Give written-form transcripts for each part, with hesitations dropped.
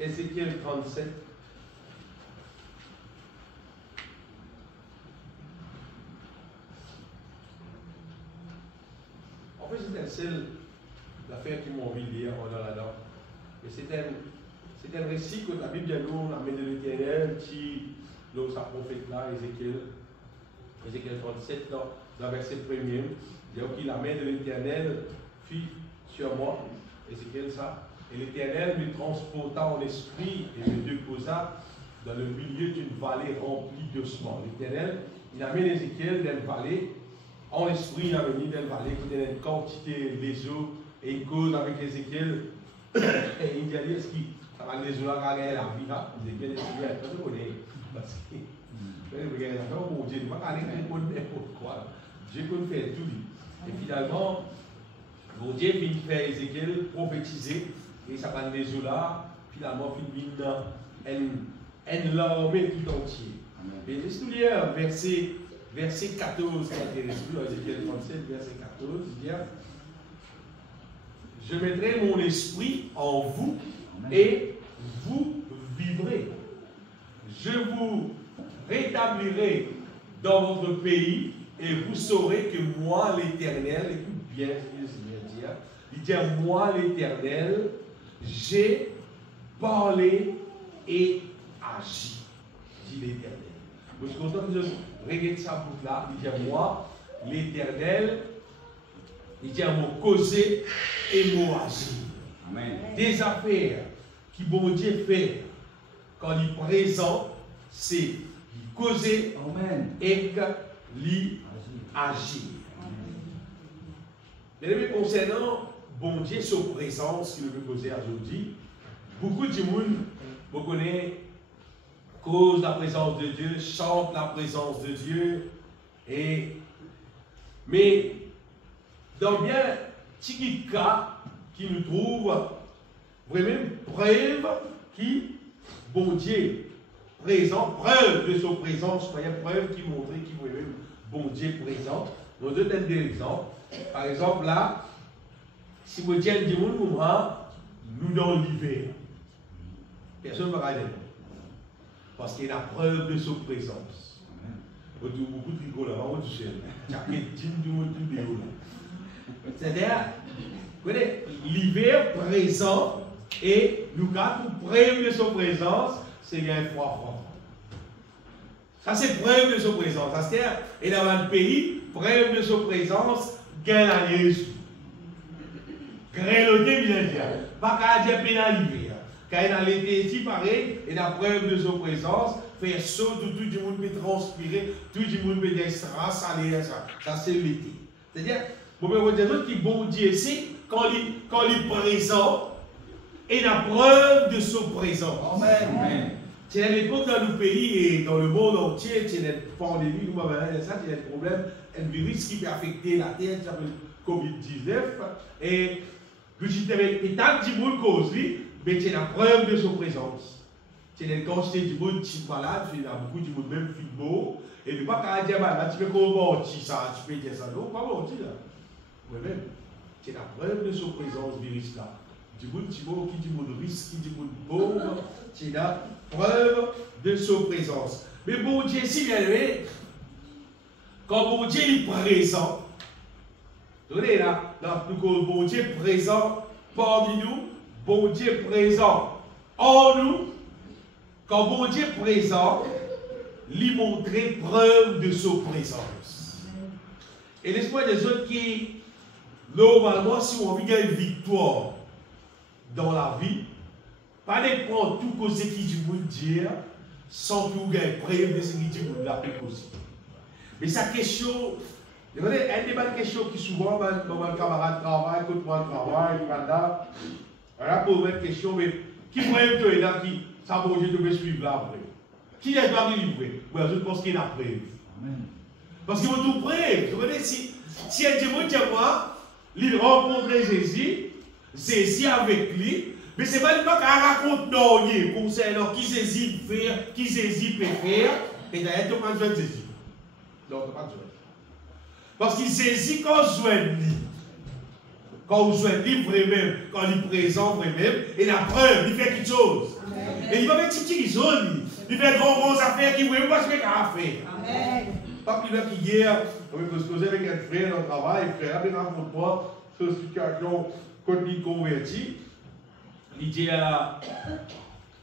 Ézéchiel 37. En fait, c'était celle d'affaires qui m'ont envie de lire dans la dent. Mais c'est un récit que la Bible a nous, la main de l'Éternel, qui, dans sa prophète-là, Ézéchiel 37, dans le verset 1er, il dit que la main de l'Éternel fut sur moi, Ézéchiel ça, et l'Éternel me transporta en esprit et me déposa dans le milieu d'une vallée remplie d'ossements. L'Éternel, il amène Ézéchiel dans une vallée, en esprit, il a venu dans une vallée, où il y a une quantité des eaux, et il cause avec Ézéchiel, et il dit, est-ce qu'il ça va les eaux là, car elle a la vie là, Ézéchiel, parce que, mon Dieu, pas aller n'importe quoi. Dieu peut faire tout. Et finalement, mon Dieu vient faire Ézéchiel prophétiser, et ça va les eaux là, finalement, il vient une l'armée tout entier. Et laisse-nous lire verset 14, qui est intéressant, Ézéchiel 37, verset 14, il dit, je mettrai mon esprit en vous et vous vivrez. Je vous rétablirai dans votre pays et vous saurez que moi l'Éternel, écoute bien ce que le Seigneur dit, il dit moi l'Éternel, j'ai parlé et agi, dit l'Éternel. Vous êtes content que je regarde ça pour là, il dit moi l'Éternel, il dit mon causer et mon agir. Amen. Des affaires qui bon Dieu fait quand il présente, c'est il causer et il agir. Mais concernant bon Dieu, sa présence qu'il veut causer aujourd'hui, beaucoup de monde vous connaissez cause la présence de Dieu, chante la présence de Dieu, mais dans bien petit cas qui nous trouve vraiment preuve qui bon Dieu présent, preuve de son présence, preuve qui montrait qu'il voulait même bon Dieu présent. Nous donne des exemples. Par exemple là, si vous dites du monde nous dans l'hiver, personne ne va regarder. Parce qu'il y a la preuve de sa présence. Beaucoup de rigoles là, on touche. Il y a du monde tout déroule. C'est-à-dire, l'hiver présent et nous avons preuve de sa présence, c'est un froid. Ça, c'est preuve de sa présence. C'est-à-dire, et dans un pays, preuve de sa présence, gagne la neige. Grêloté, bien dire. Pas qu'à dire pénal l'hiver. Quand il a l'été ici, pareil, et la preuve de sa présence, faire saut, tout le monde peut transpirer, tout le monde peut dire ça, ça c'est l'été. C'est-à-dire, vous pouvez dire que bon Dieu ici, quand il est présent, et la preuve de son présence. Amen. C'est à l'époque dans le pays et dans le monde entier, c'est une pandémie, nous avons ça, c'est un problème, un virus qui peut affecter la terre, qui s'appelle COVID-19. Et le tant de monde cause lui, mais c'est la preuve de son présence. C'est une quantité de monde qui est malade, il y a beaucoup de monde même qui est beau, et ne pas qu'à dire, tu peux mentir ça, tu peux dire ça, non, pas mentir là. Oui-même, c'est la preuve de son présence, virus là. Du monde qui dit monde risque, qui dit monde pauvre, c'est la preuve de sa présence. Mais bon Dieu, si bien aimé, quand bon Dieu est présent, donnez là, bon Dieu présent parmi nous, bon Dieu présent en nous, quand bon Dieu présent, lui montrer preuve de sa présence. Et l'espoir des autres qui, normalement, si on veut gagner une victoire dans la vie, pas de prendre tout cause qui dit vous dire sans tout gagner preuve de ce qui dit vous la cause. Mais sa question, une des bonnes questions qui souvent, mon camarade travaille, quand moi travaille, voilà pour une question, mais qui preuve de là qui ça bon Dieu devait suivre là après. Qui est pas livré? Oui, je pense qu'il y a preuve. Parce qu'il faut tout preuve. Vous voyez, si un Dieu dit moi, il rencontre Jésus, Jésus avec lui, mais ce n'est pas qu'il raconte non, concernant qui Jésus fait, qui Jésus peut faire, et d'ailleurs, tu n'as pas besoin de Jésus. Non, tu n'as pas besoin. Parce que Jésus, quand je joue lui, Quand vous êtes libre même, quand il est présent même, et la preuve, il fait quelque chose. Amen. Et il va mettre petit zone, il fait gros affaires qui ne veut pas se faire à faire. Pas plus là qu'hier, on se causer avec un frère dans le travail, le frère, il raconte moi sur cette situation quand il converti. Il dit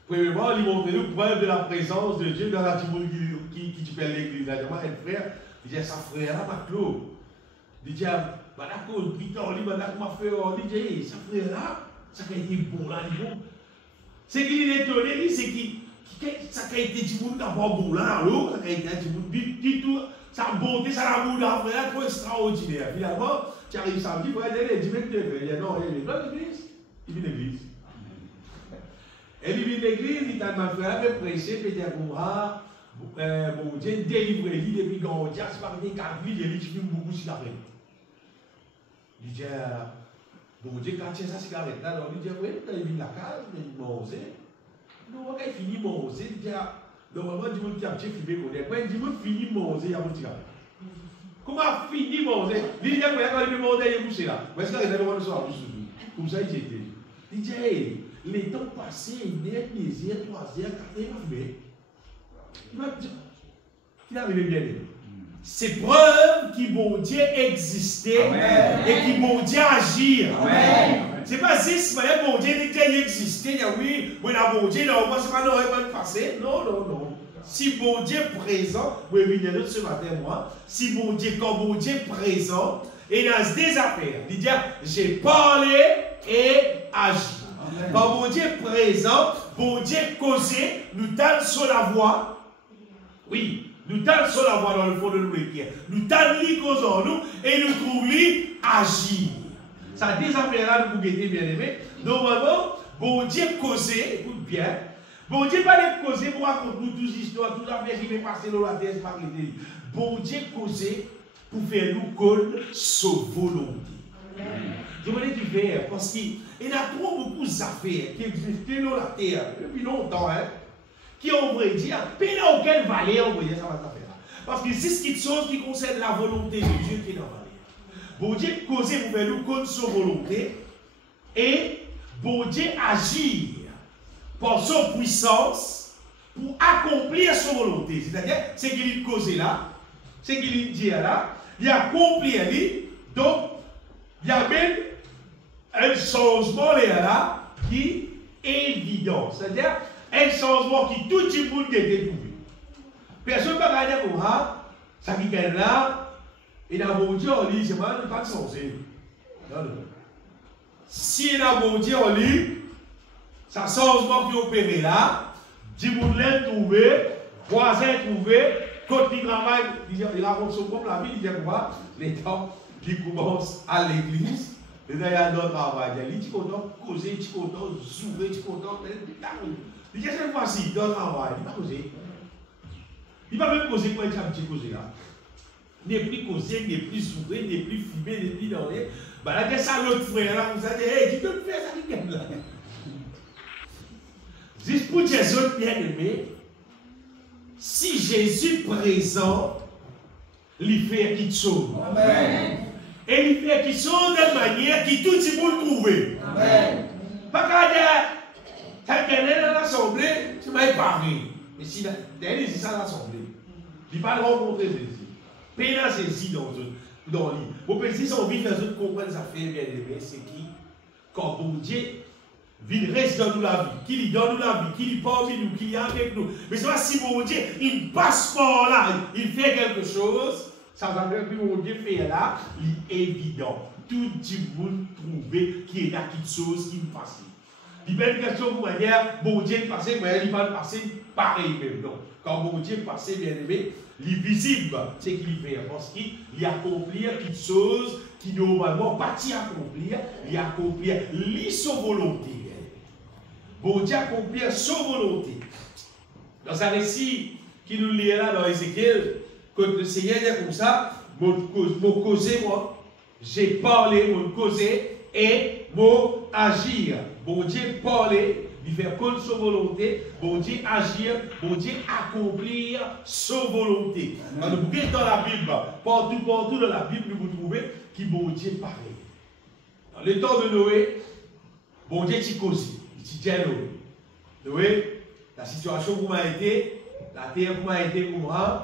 premièrement, il montre nous preuve de la présence de Dieu dans la Timoun qui fait l'église. Il dit, un frère, il dit, sa frère là, Maclo. Il dit, d'accord, putain, il m'a fait, il dit, sa frère là, ça a été bon là, il est bon. C'est qu'il est étonné, c'est qu'il, ça a été du monde d'abord bon là, ça a été du monde, dit tout, sa bonté, sa l'amour d'un frère, trop extraordinaire. Finalement, tu arrives samedi, vous allez dire, il dit, non, il est dans l'église, il vit l'église. Et il vit l'église, il t'a demandé à me prêcher, Peter Boura, bon Dieu, délivrez-lui depuis Gandia, c'est pas que des cartes, il dit, tu beaucoup de cigarettes. Il dit, bon Dieu, quand tu as sa cigarette là, il dit, oui, quand il vit la case, il mange. Non, quand il finit de manger, il dit, normalement, du monde qui a petit fumé, quand il monde finit de manger, il y a une cigarette. Comment finit de manger? Il dit, quand il veut manger, il est couché là. Mais est-ce qu'il a le soir, comme ça, il était. Il dit, hey, les temps passés, il est 2 heures, 3 heures, 4 heures, il va dire, il arrive bien. C'est preuve que bon Dieu existait. Amen. Et que bon Dieu agir. C'est pas juste, mais bon Dieu existait, oui, mais la bon Dieu, non, c'est pas non, il va passer. Non, non, non. Si bon Dieu est présent, vous venez de ce matin, moi, si bon Dieu, quand bon Dieu est présent, et dans des affaires, il dit, j'ai parlé et agi. Amen. Quand bon Dieu est présent, bon Dieu causé, nous tâlons sur la voie. Oui. Nous tâlons sur la voie dans le fond de nous l'écrire. Nous tâlons lui causant nous et nous trouvons lui agir. Ça des affaires-là, nous guettez bien aimé. Normalement, bon Dieu causé, écoute bien. Bon Dieu pas les causer pour raconter nous toutes les histoires, toutes les affaires qui vont passer dans la terre, c'est pas guetter. Bon Dieu causé pour faire nous connaître sa volonté. Je voulais dire faire parce qu'il y a trop beaucoup d'affaires qui existent dans la terre depuis longtemps, hein. Qui on pourrait dire, peine à aucune valeur, on va dire ça va faire. Parce que c'est quelque chose qui concerne la volonté de Dieu qui est dans la valeur. Bon Dieu causer pour faire nous connaître sa volonté et bon Dieu agir par sa puissance pour accomplir sa volonté. C'est-à-dire, c'est qu'il cause là, c'est qu'il dit là, il accomplit lui, donc il y a même un changement là qui est évident. C'est-à-dire, un changement qui tout le monde a découvert. Personne ne peut pas dire pour ça qui est là, et dans mon Dieu, on lit, c'est pas de changer. Non, non. Si dans mon Dieu, on lit, ça changement qui est opéré là, 10 monde l'a trouvé, voisin trouvé, côté du travail, il raconte son propre la vie, il dit quoi? Les temps qui commencent à l'église, et là, il y a d'autres travail. Il dit content, causer, il dit content, zouver, il dit content, il dit cette fois-ci, dans le travail, il ne va pas causer. Il ne va même causer pour être un petit causé là. Il n'est plus causé, il n'est plus souré, il n'est plus fumé, il n'est plus dans les. Bah là, il y a ça l'autre frère là, vous savez, hey, tu peux me faire ça qui gagne là. Juste pour dire aux autres bien-aimés, si Jésus présent, il fait quelque chose. Amen. Et il fait quelque chose de manière qui tout le monde trouve. Amen. Pas qu'à dire. Quand il est dans l'assemblée, tu vas parler. Mais si derrière, c'est ça l'assemblée. Il ne va pas rencontrer Jésus. Pénal Jésus dans le livre. Vous pouvez dire, si on vit dans une comprendre ça fait bien aimé, c'est qui? Quand bon Dieu vient reste dans nous la vie, qu'il lui donne nous la vie, qu'il lui parle nous, qu'il est avec nous. Mais c'est pas si bon Dieu, il passe par là, il fait quelque chose, ça va faire que bon Dieu fait là, il est évident. Tout le monde trouve qu'il y a quelque chose qui nous passe. Il y a une question pour dire, bon Dieu est passé, mais il va passer pareil même. Donc, quand bon Dieu est passé, bien aimé, l'invisible, c'est qu'il fait. Parce qu'il accomplit quelque chose qui normalement pas accomplir, il accomplit sa volonté. Bon Dieu accomplit sa volonté. Dans un récit qui nous lit là dans Ézéchiel, quand le Seigneur dit comme ça, mon causé, moi, j'ai parlé, mon causé et mon agir. Bon Dieu parler, il fait contre sa volonté, bon Dieu agir, bon Dieu accomplir sa volonté. Quand vous regardez dans la Bible, partout dans la Bible, vous trouvez que bon Dieu parle. Dans le temps de Noé, bon Dieu t'y cause, il t'y dit à Noé. Noé, la situation comment a été, la terre comment a été, comment,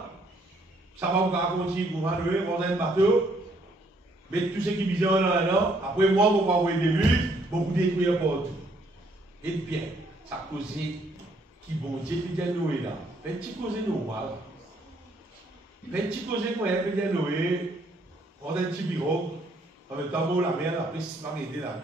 ça va continuer, comment Noé, on a un bateau, mais tout ce qui vient là, après moi, on va envoyer des luttes, beaucoup détruire partout. Et bien, ça a causé qui bon Dieu peut dire Noé là. Mais tu causes normal. Mais tu causes quoi, peut dire Noé, on a un petit bureau. En même temps, la mer, après, c'est pas aider là.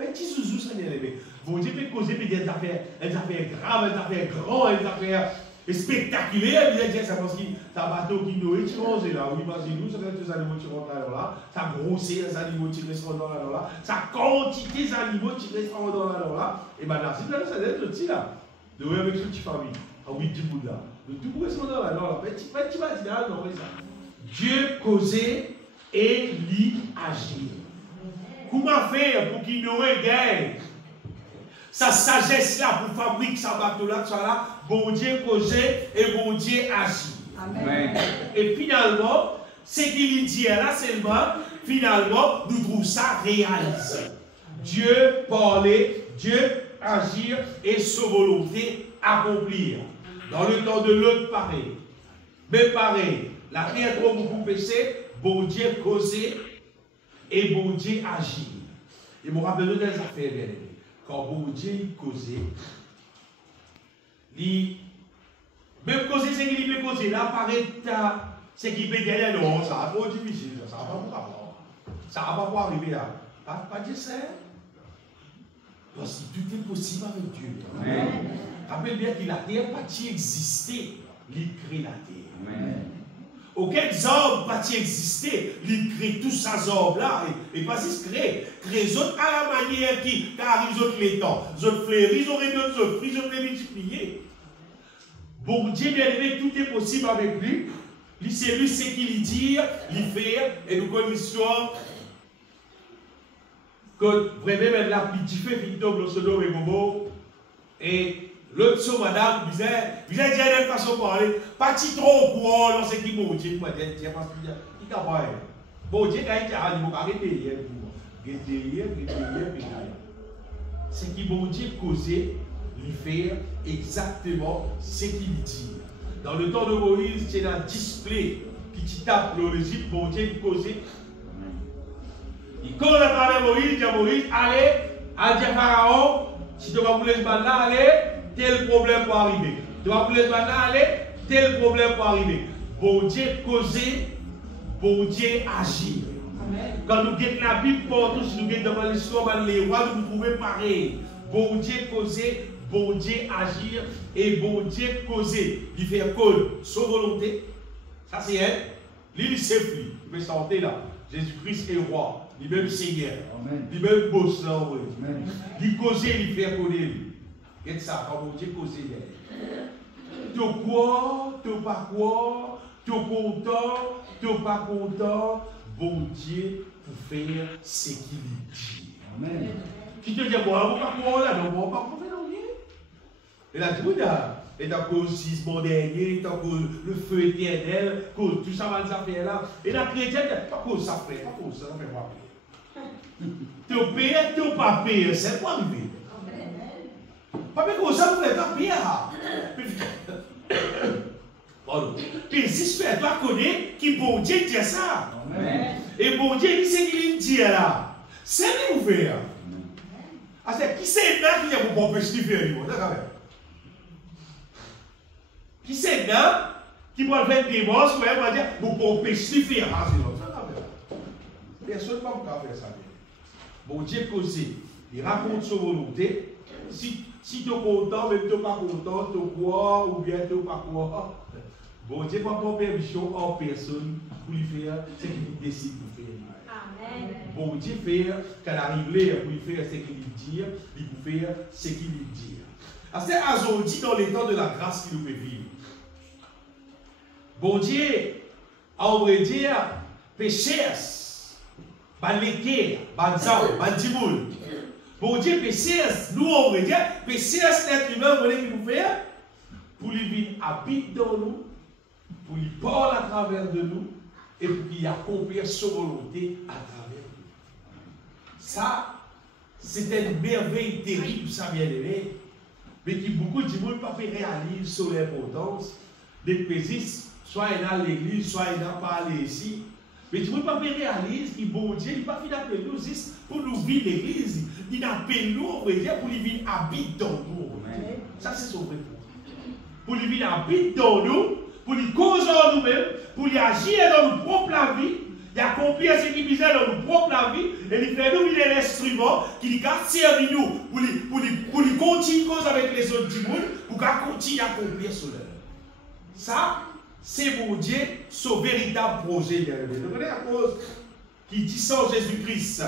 Mais tu sous ça n'est pas. Bon Dieu peut causer des affaires graves, des affaires grandes, des affaires spectaculaires. Il dit ça parce que ta bateau qui Noé, tu ranges là. Oui, imagine-nous, ça fait tous les animaux qui rentrent là. Ça grossit les animaux qui restent dans là. Ça quantité d'animaux qui restent dans là. Et bien, là, c'est là, ça être aussi là. Noé avec son petit famille. Ah oui, 10 Bouddha. Le tout pour rester dans là. Petit matinal, non, ça. Dieu causait et lui agir. Comment faire pour qu'il Noé gagne sa sagesse là pour fabriquer sa bateau là, ça là, bon Dieu causait et bon Dieu agit. Amen. Et finalement, ce qu'il dit là seulement, finalement, nous trouvons ça réalisé. Dieu parlait, Dieu agir et sa volonté accomplir. Dans le temps de l'autre pareil. Mais pareil, la terre trop beaucoup péché, bon Dieu causait et bon Dieu agit. Et me rappelle des affaires, bien aimé. Quand bon Dieu causait, même causer ce qu'il peut causer, là, paraît ce qui peut gagner, non, ça va pas difficile, ça va pas ça va pas arriver là. Pas dire ça. Parce que tout est possible avec Dieu. Rappelle bien que la terre n'a pas existé, il crée la terre. Amen. Aucun homme n'a existé, il crée tous ces hommes-là, et pas si crée les autres à la manière qui arrive autres les temps. Les autres fleuris, ils auraient d'autres autres, ils auraient multiplié. Bon Dieu bien aimé, tout est possible avec lui. C'est lui ce qu'il dit, il fait, et nous connaissons l'histoire que vraiment même la plus difficile, Victor Blossodome et Bobo, et l'autre sur madame, vous avez dit une façon de parler, pas si trop au courant, dans ce qui bon Dieu, parce qu'il y a pas. Bon Dieu, quand il y a un arrêtez hier, ce qui bon Dieu causait, lui faire exactement ce qu'il dit. Dans le temps de Moïse, c'est un display qui tape le Égypte, bon Dieu causait. Il cause à travers Moïse, il dit à Moïse, allez, à dire Pharaon, si tu vas vouloir ce là, allez, tel problème pour arriver. Tu vas vouloir ce là, allez, tel problème pour arriver. Bon Dieu causait, bon Dieu agit. Quand nous guettons la Bible, pour tous, nous guettons dans l'histoire, les rois, nous trouvons pareil. Bon Dieu causait, bon Dieu agir, et bon Dieu causait. Il fait cause, sa volonté. Ça c'est elle. L'île c'est lui. Il peut sortir là. Jésus-Christ est roi. Il même Seigneur. Il même boss là. Il causait, il fait connaître. Et ça, quand bon Dieu causait. Tu quoi, tu pas quoi, tu content, tu pas content. Bon Dieu pour faire ce qu'il dit. Amen. Qui te dit, bon, on ne va pas croire là, non, on ne va pas croire dans rien. Et là, tout là, et t'as cause sismon dernier, t'as cause le feu éternel, cause tout ça va nous faire là. Et la chrétienne, pas cause ça fait, pas cause ça fait pas payer. Tu payes, tu pas payé, c'est quoi arriver? Pas mais cause ça vous fait pas payer. Pardon. Puis si je fais toi connaître qui bon Dieu dit ça. Amen. Et bon Dieu, qui c'est qu'il dit là? C'est lui vous faire. C'est qui c'est là qui est pour pécher faire lui? Qui c'est là qui va faire des divorce ou elle va dire pour pécher faire? Personne ne va faire ça. Bon Dieu causé, il raconte sa volonté. Si tu es content, même si tu n'es pas content, tu crois ou bien tu n'es pas crois. Bon Dieu n'a pas permission en personne pour lui faire ce qu'il décide de faire. Amen. Bon Dieu fait, quand il arrive là pour lui faire ce qu'il dit, il peut faire ce qu'il dit. C'est Azodi dans les temps de la grâce qu'il nous peut vivre. Bon Dieu, on va dire, pécheurs, l'équerre, zam, dimoun. Bon Dieu, pécheurs, nous on va dire, pécheurs, l'être humain, vous voulez qu'il nous fait pour lui venir habiter dans nous, pour lui parler à travers de nous, et pour qu'il accomplisse sa volonté à travers nous. Ça, c'est une merveille terrible, ça, bien aimé. Mais qui beaucoup de monde ne réalisent sur l'importance des précises, soit il dans l'église, soit il n'a pas allé ici. Mais tout le monde ne réalise que bon Dieu, il n'a pas fait d'appeler nous pour nous vivre l'église. Il appelle nous, on va dire, pour lui vivre habite dans nous. Ça, c'est son vrai pour lui vivre habite dans nous, pour lui causer en nous-mêmes, pour lui agir dans nos propres vies, il accomplir ce qui visait dans nos propres vies, et il fait nous un instrument qui lui a servi nous, pour lui continuer cause avec les autres du monde, pour qu'il continue à accomplir cela. Ça, c'est mon Dieu, son véritable projet. Vous voyez la cause qui dit ça en Jésus-Christ.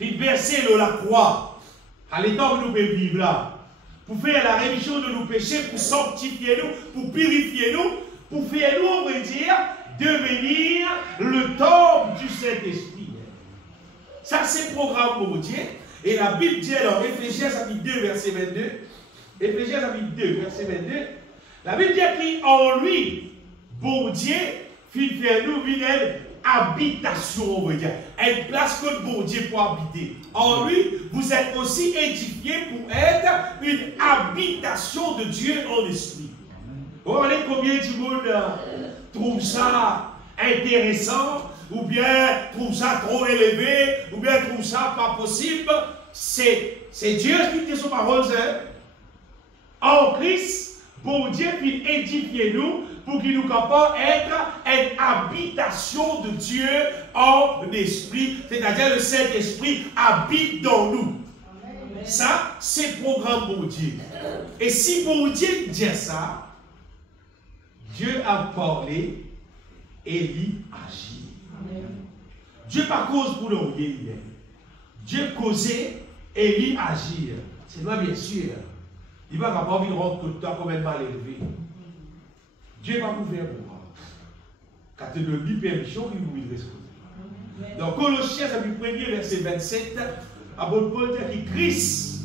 Il versait la croix à l'état où nous pouvons vivre là, pour faire la rémission de nos péchés, pour sanctifier nous, pour purifier nous, pour faire nous, on va dire, devenir le temple du Saint-Esprit. Ça, c'est le programme pour Dieu. Et la Bible dit dans Éphésiens chapitre 2, verset 22, Éphésiens chapitre 2, verset 22, la Bible dit qu'en lui, bon Dieu, il fait nous une habitation, on veut dire. Une place que bon Dieu pour habiter. En lui, vous êtes aussi édifiés pour être une habitation de Dieu en esprit. Vous voyez combien de monde trouve ça intéressant, ou bien trouve ça trop élevé, ou bien trouve ça pas possible. C'est Dieu qui dit son parole. En Christ, bon Dieu puis édifier nous pour qu'il nous capable être une habitation de Dieu en esprit, c'est-à-dire le Saint-Esprit habite dans nous. Amen. Ça, c'est le programme bon Dieu. Et si bon Dieu dit ça, Dieu a parlé et il agit. Amen. Dieu pas cause pour nous. Dieu causait et il agit. C'est moi bien sûr. Il va pas envie de rendre tout le temps comme un mal élevé. Dieu va vous faire pour moi. Quand tu donnes lui permission, il vous respecte. Dans Colossiens, chapitre 1er, verset 27, Paul dit que Christ,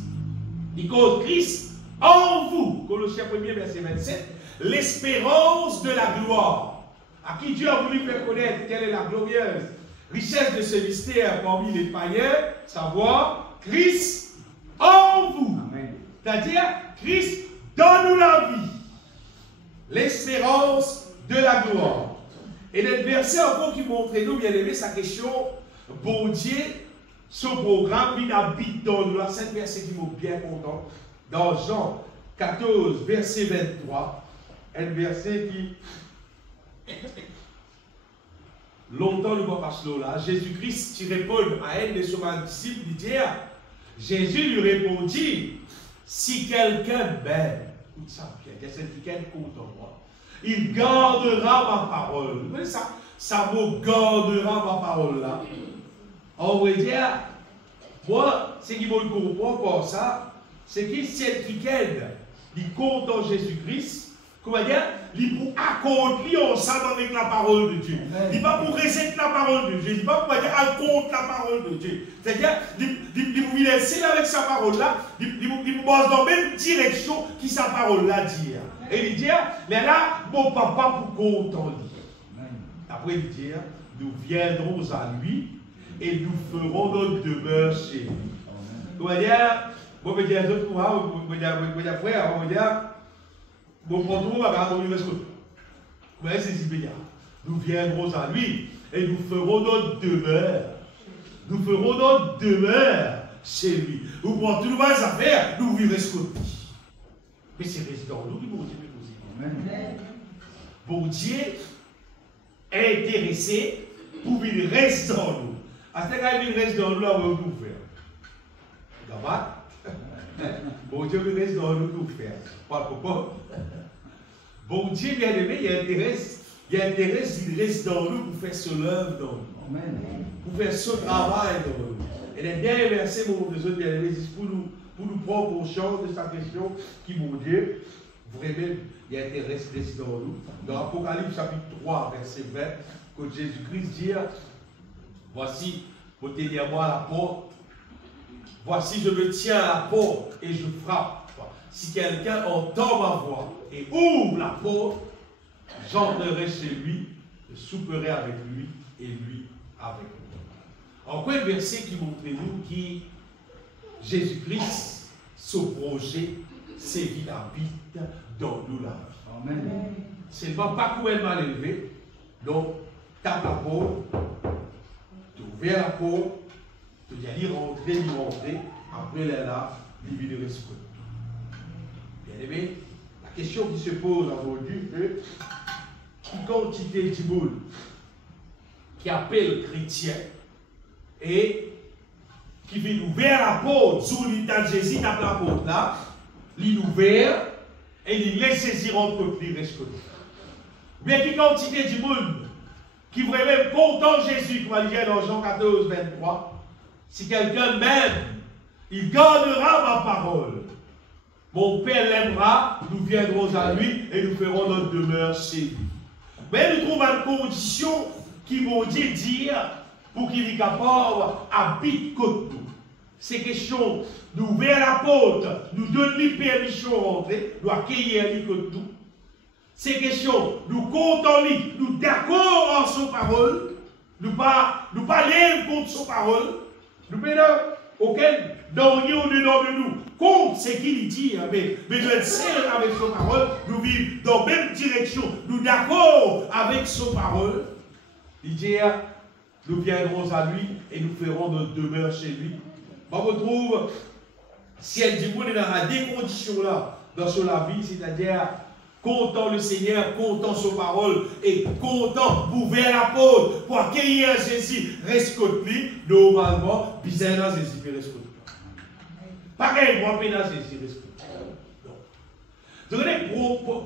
il cause Christ en vous. Colossiens 1er, verset 27, l'espérance de la gloire. À qui Dieu a voulu faire connaître quelle est la glorieuse richesse de ce mystère parmi les païens, savoir Christ en vous. C'est-à-dire, Christ donne-nous la vie, l'espérance de la gloire. Et le verset encore qui montre nous, bien aimé, sa question, bon Dieu, son programme, il habite dans nous. C'est un verset qui m'a bien content. Dans Jean 14, verset 23, un verset qui, longtemps nous va passer là, Jésus-Christ, qui répond à un de ses disciples, il dit, Jésus lui répondit, si quelqu'un m'aime, écoute ça, quelqu'un compte en moi, il gardera ma parole. Vous voyez ça? Ça me gardera ma parole là. On va dire, moi, ce qui me comprend par ça, c'est que celle qui il compte en Jésus-Christ, comment dire, il pour accomplir ensemble avec la parole de Dieu. Il pas pour réciter la parole de Dieu. Il pas pour dire elle compte la parole de Dieu. C'est-à-dire, il vous laisser avec sa parole là, il vous passe dans la même direction qui sa parole là dit. Et il dit, mais là, mon papa pour compte en lui. Après il dit, nous viendrons à lui et nous ferons notre demeure chez lui. Comment dire, on va dire, on va dire, frère, on va dire, bon, pour tout le monde, vous voyez, c'est immédiat. Nous viendrons à lui et nous ferons notre demeure. Nous ferons notre demeure chez lui. Nous prenons tout le monde à faire, nous vivrons ce qu'on dit. Mais c'est résident, nous qui bon Dieu peut poser. Bon Dieu est intéressé pour qu'il reste dans nous. À ce cas, il reste dans nous, là, on va tout faire. D'accord? Bon Dieu reste dans nous tout faire. Pas pour bon Dieu, bien aimé, il intéresse, il reste dans nous pour faire son œuvre dans nous. Amen. Pour faire son travail dans nous. Et les derniers versets, mon besoin bien aimé, pour nous prendre conscience de sa question qui, mon Dieu, vraiment, il intéresse reste dans nous. Dans Apocalypse chapitre 3, verset 20, quand Jésus-Christ dit, voici, ôtez-moi la porte. Voici, je me tiens à la porte et je frappe. Si quelqu'un entend ma voix et ouvre la porte, j'entrerai chez lui, je souperai avec lui et lui avec moi. Encore un verset qui montre nous que Jésus-Christ, ce projet, c'est qu'il habite dans nous la vie. Amen. C'est pas comment elle m'a élevé. Donc, tape la porte, tu ouvres la porte, tu dis aller rentrer, après elle est là, il vit de respect. Bien aimé, la question qui se pose aujourd'hui est quelle quantité de monde qui appelle chrétien et qui vient ouvrir la porte sous l'état de Jésus, tape la porte là, il ouvert et il laisse saisir entre lui respect. Mais quelle quantité de monde qui vraiment content Jésus, comme il dit dans Jean 14, 23, si quelqu'un m'aime, il gardera ma parole. Mon Père l'aimera, nous viendrons à lui et nous ferons notre demeure chez lui. Mais nous trouvons une condition qui m'ont dit dire pour qu'il est capable d'habiter contre nous. C'est question d'ouvrir la porte, nous donner permission de rentrer, nous accueillir lui contre nous. C'est question, nous comptons lui, nous d'accord en son parole, nous pas lève contre son parole, nous pédons auquel dormions dedans de nous, contre ce qu'il dit, mais nous être sérieux avec son parole, nous vivons dans la même direction, nous d'accord avec son parole. Il dit, nous viendrons à lui et nous ferons notre demeure chez lui. On retrouve, si elle dit, on est dans des conditions là, dans son la vie, c'est-à-dire, content le Seigneur, content son parole et content pour ouvrir la porte pour accueillir Jésus, reste lui, normalement, bizarre dans Jésus, reste côté. Pareil, moi, dans Jésus, reste côté. Donc, les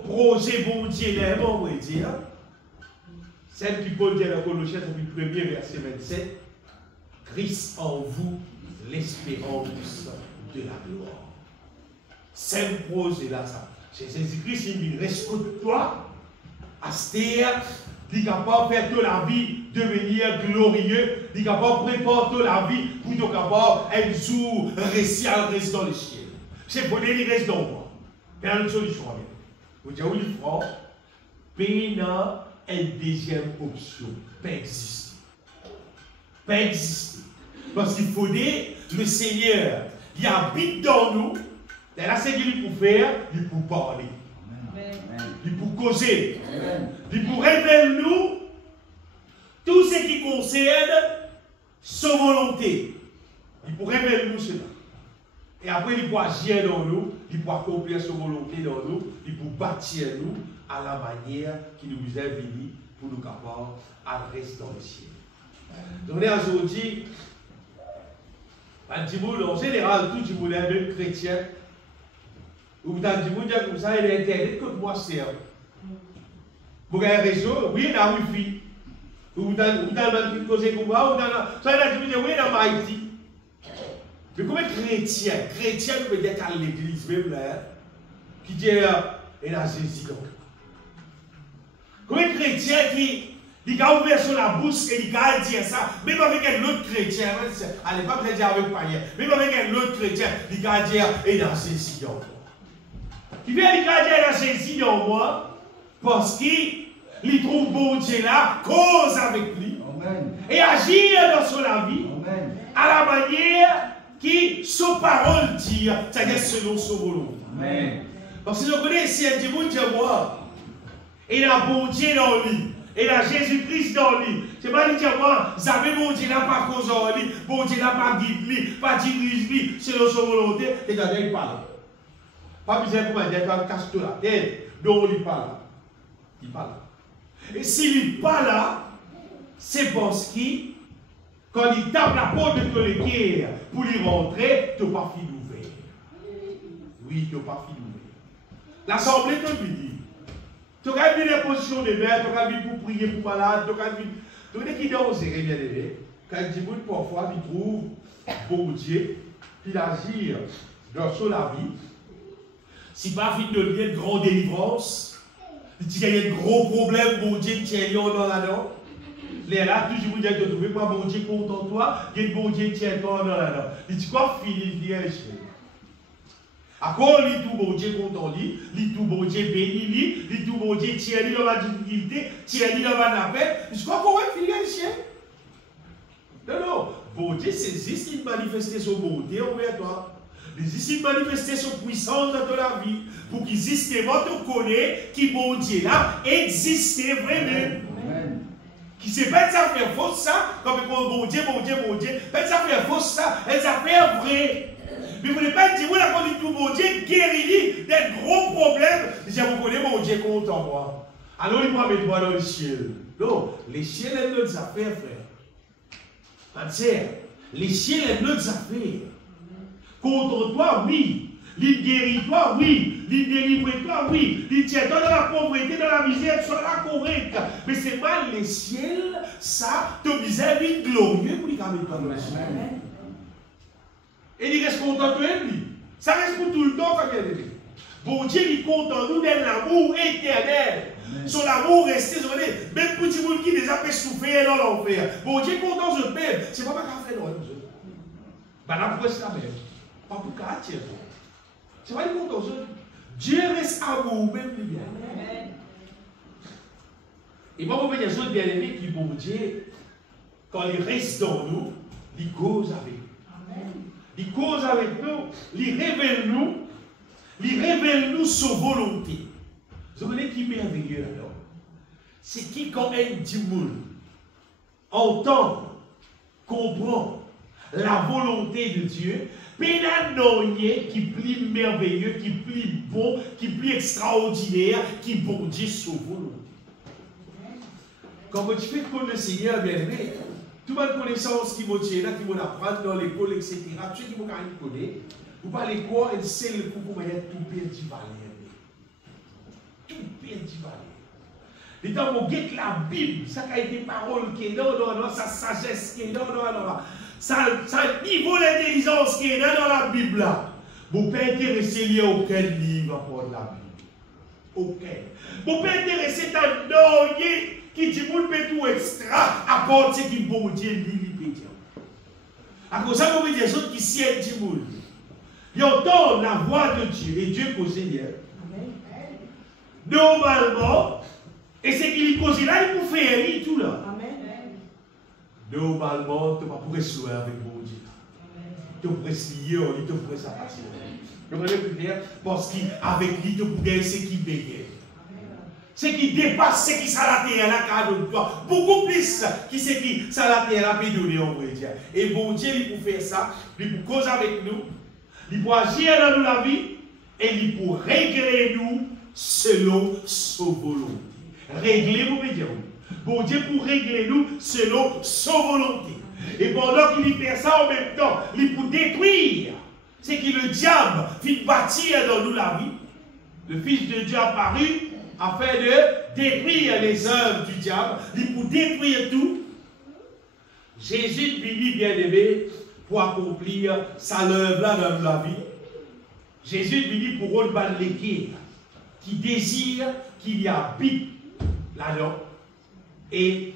projets bon Dieu, on va dire, celle qui peut dire dans Colossiens, c'est le premier verset 27, Christ en vous, l'espérance de la gloire. C'est un projet là, ça. Jésus-Christ, il reste de toi, Astère, il est capable de faire toute la vie devenir glorieux, il est capable de préparer toute la vie pour être capable de jour récit à rester dans le ciel. C'est pour lui, il reste dans moi. Mais il y a une solution. Vous dites, oui, frère, Péna est une deuxième option. Pas exister. Pas exister. Parce qu'il faut dire, le Seigneur, il habite dans nous. Et là, c'est qu'il peut faire, il peut parler. Amen. Il peut causer. Amen. Il peut révéler nous tout ce qui concerne sa volonté. Il peut révéler nous cela. Et après, il peut agir dans nous, il peut accomplir sa volonté dans nous, il peut bâtir nous à la manière qui nous est venue pour nous capables de rester dans le ciel. Donc, aujourd'hui, en général, tout le monde est même chrétien. Ou vous avez dit, comme ça, il est interdit que moi c'est. Vous avez un réseau, oui, il y a un wifi. Ou vous avez un causé comme moi, ou ça, il a dit, oui, il y a un Haïti. Mais comme chrétien, vous pouvez dire qu'à l'église, même là, qui dit, il a Jésus. Comme un chrétien qui a ouvert sur la bouche et il a dit ça, même avec un autre chrétien, à l'époque, je dis avec païen, même avec un autre chrétien, il a dit, il a Jésus. Il vient de garder la Jésus en moi parce qu'il trouve bon Dieu là, cause avec lui. Amen. Et agir dans son vie à la manière qui son parole dit, c'est-à-dire selon son volonté. Amen. Parce que je connais si un Dieu moi, il a bon Dieu dans lui, il a Jésus-Christ dans lui. Je ne vais pas dire moi, vous avez bon Dieu là, pas cause en lui, bon Dieu là, pas guide lui, pas dirige lui, selon son volonté, et d'ailleurs il parle. Pas besoin de dire qu'on cache tout la tête. Donc, il n'est pas là. Il n'est pas là. Et s'il n'est pas là, c'est parce qu'il, quand il tape la porte de ton équerre pour y rentrer, tu n'as pas fini d'ouvrir. Oui, tu n'as pas fini d'ouvrir. L'assemblée te dit. Tu as vu les positions de verre, tu as vu pour prier pour malade, tu as vu. Tu as qui danse, bien aimé. Quand il dit, parfois, il trouve bon Dieu, il agit dans son vie. Si pas vite de lier de grande délivrance, il dit qu'il y a un gros problème, bon Dieu, qui est dans la dent. Les là, toujours vous dites, tu ne trouves pas bon Dieu content de toi, il y a un bon Dieu qui est dans la dent. Il dit quoi, fini, il dit, à quoi il tout bon Dieu content, il tout bon Dieu béni, il tout bon Dieu tient dans la difficulté, tient dans la paix. Il dit quoi, comment il finit, chien? Non, non. Bon Dieu saisit une manifestation bonté envers toi. Il existe une manifestation puissante dans la vie pour qu'il justement te connaisse qui bon Dieu là existe vraiment. Qui se fait ça faire fausse ça, comme bon Dieu, fait ça faire fausse ça, elle ça fait vrai. Mais vous ne pas dire, vous l'avez dit tout bon Dieu, guérit des gros problèmes. Je vous connais mon Dieu contre moi. Alors il m'a mis moi dans le ciel. Non, les ciels sont notre affaire, frère. Les ciels sont notre affaire. Contre toi, oui. Il guérit toi, oui. Il délivre toi, oui. Il tient dans la pauvreté, dans la misère, soit la correcte. Mais c'est mal les ciels, ça, te misère est glorieux pour les garder dans le ciel. Et il reste content de lui. Ça reste pour tout le temps, quand il est. Bon Dieu, il compte en nous d'un amour éternel. Son amour resté, même pour les gens qui les a fait souffrir dans l'enfer. Bon Dieu, content de même. C'est pas qu'à faire dans le jeu. Ben là, pour ça même. Pas pour qu'à attirer. C'est pas les content. Dieu reste amour, même lui. Et moi, vous voyez les autres bien-aimés qui, bon Dieu, quand il reste dans nous, il cause avec nous. Il cause avec nous, il révèle nous sa volonté. Vous savez qui est merveilleux alors? C'est qui quand elle dit entend, comprend la volonté de Dieu, pénanoyer qui plie merveilleux, qui plie bon, qui plie extraordinaire, qui bon Dieu sa volonté. Quand tu fais connaître le Seigneur, bien aimé, toute bonne connaissance qui m'a tiré là, qui m'a apprendre dans l'école, etc., tu sais qui m'a connaître, vous parlez quoi, et c'est le coup pour mettre tout perdu valeur. Tout perdu valeur. Et dans mon guette la Bible, ça a été parole qui est non, sa sagesse qui est non, ça niveau d'intelligence qui est dans la Bible là. Vous ne pouvez pas intéresser lié à aucun livre à part la Bible. Aucun. Vous ne pouvez pas intéresser à noyer qui dit vous ne tout extra à part ce qui bon Dieu lit pédiant. À cause de ça, vous voyez des autres qui siennent du monde. Ils entendent la voix de Dieu et Dieu cause hier. Normalement, et c'est qu'il cause là, il peut faire tout là. Normalement, tu ne pourras pas se avec mon Dieu. Tu pourrais se lier, tu pourrais s'appasser. Vous comprenez plus clair? Parce qu'avec lui, tu pourrais ce qui paye. Ce qui dépasse ce qui ça la terre, la cadeau de toi. Beaucoup plus que ce qui ça la terre, la paix donner, on va dire. Et bon Dieu, il peut faire ça, il peut causer avec nous, il peut agir dans nous la vie, et il peut régler nous selon sa volonté. Régler, vous pouvez dire. Bon Dieu pour régler nous selon sa volonté. Et pendant qu'il fait ça en même temps, il peut détruire. C'est que le diable fit bâtir dans nous la vie. Le Fils de Dieu apparu afin de détruire les œuvres du diable. Il peut détruire tout. Jésus venu bien aimé pour accomplir sa œuvre là dans la vie. Jésus venu pour relever l'équipe qui désire qu'il y habite là-dedans et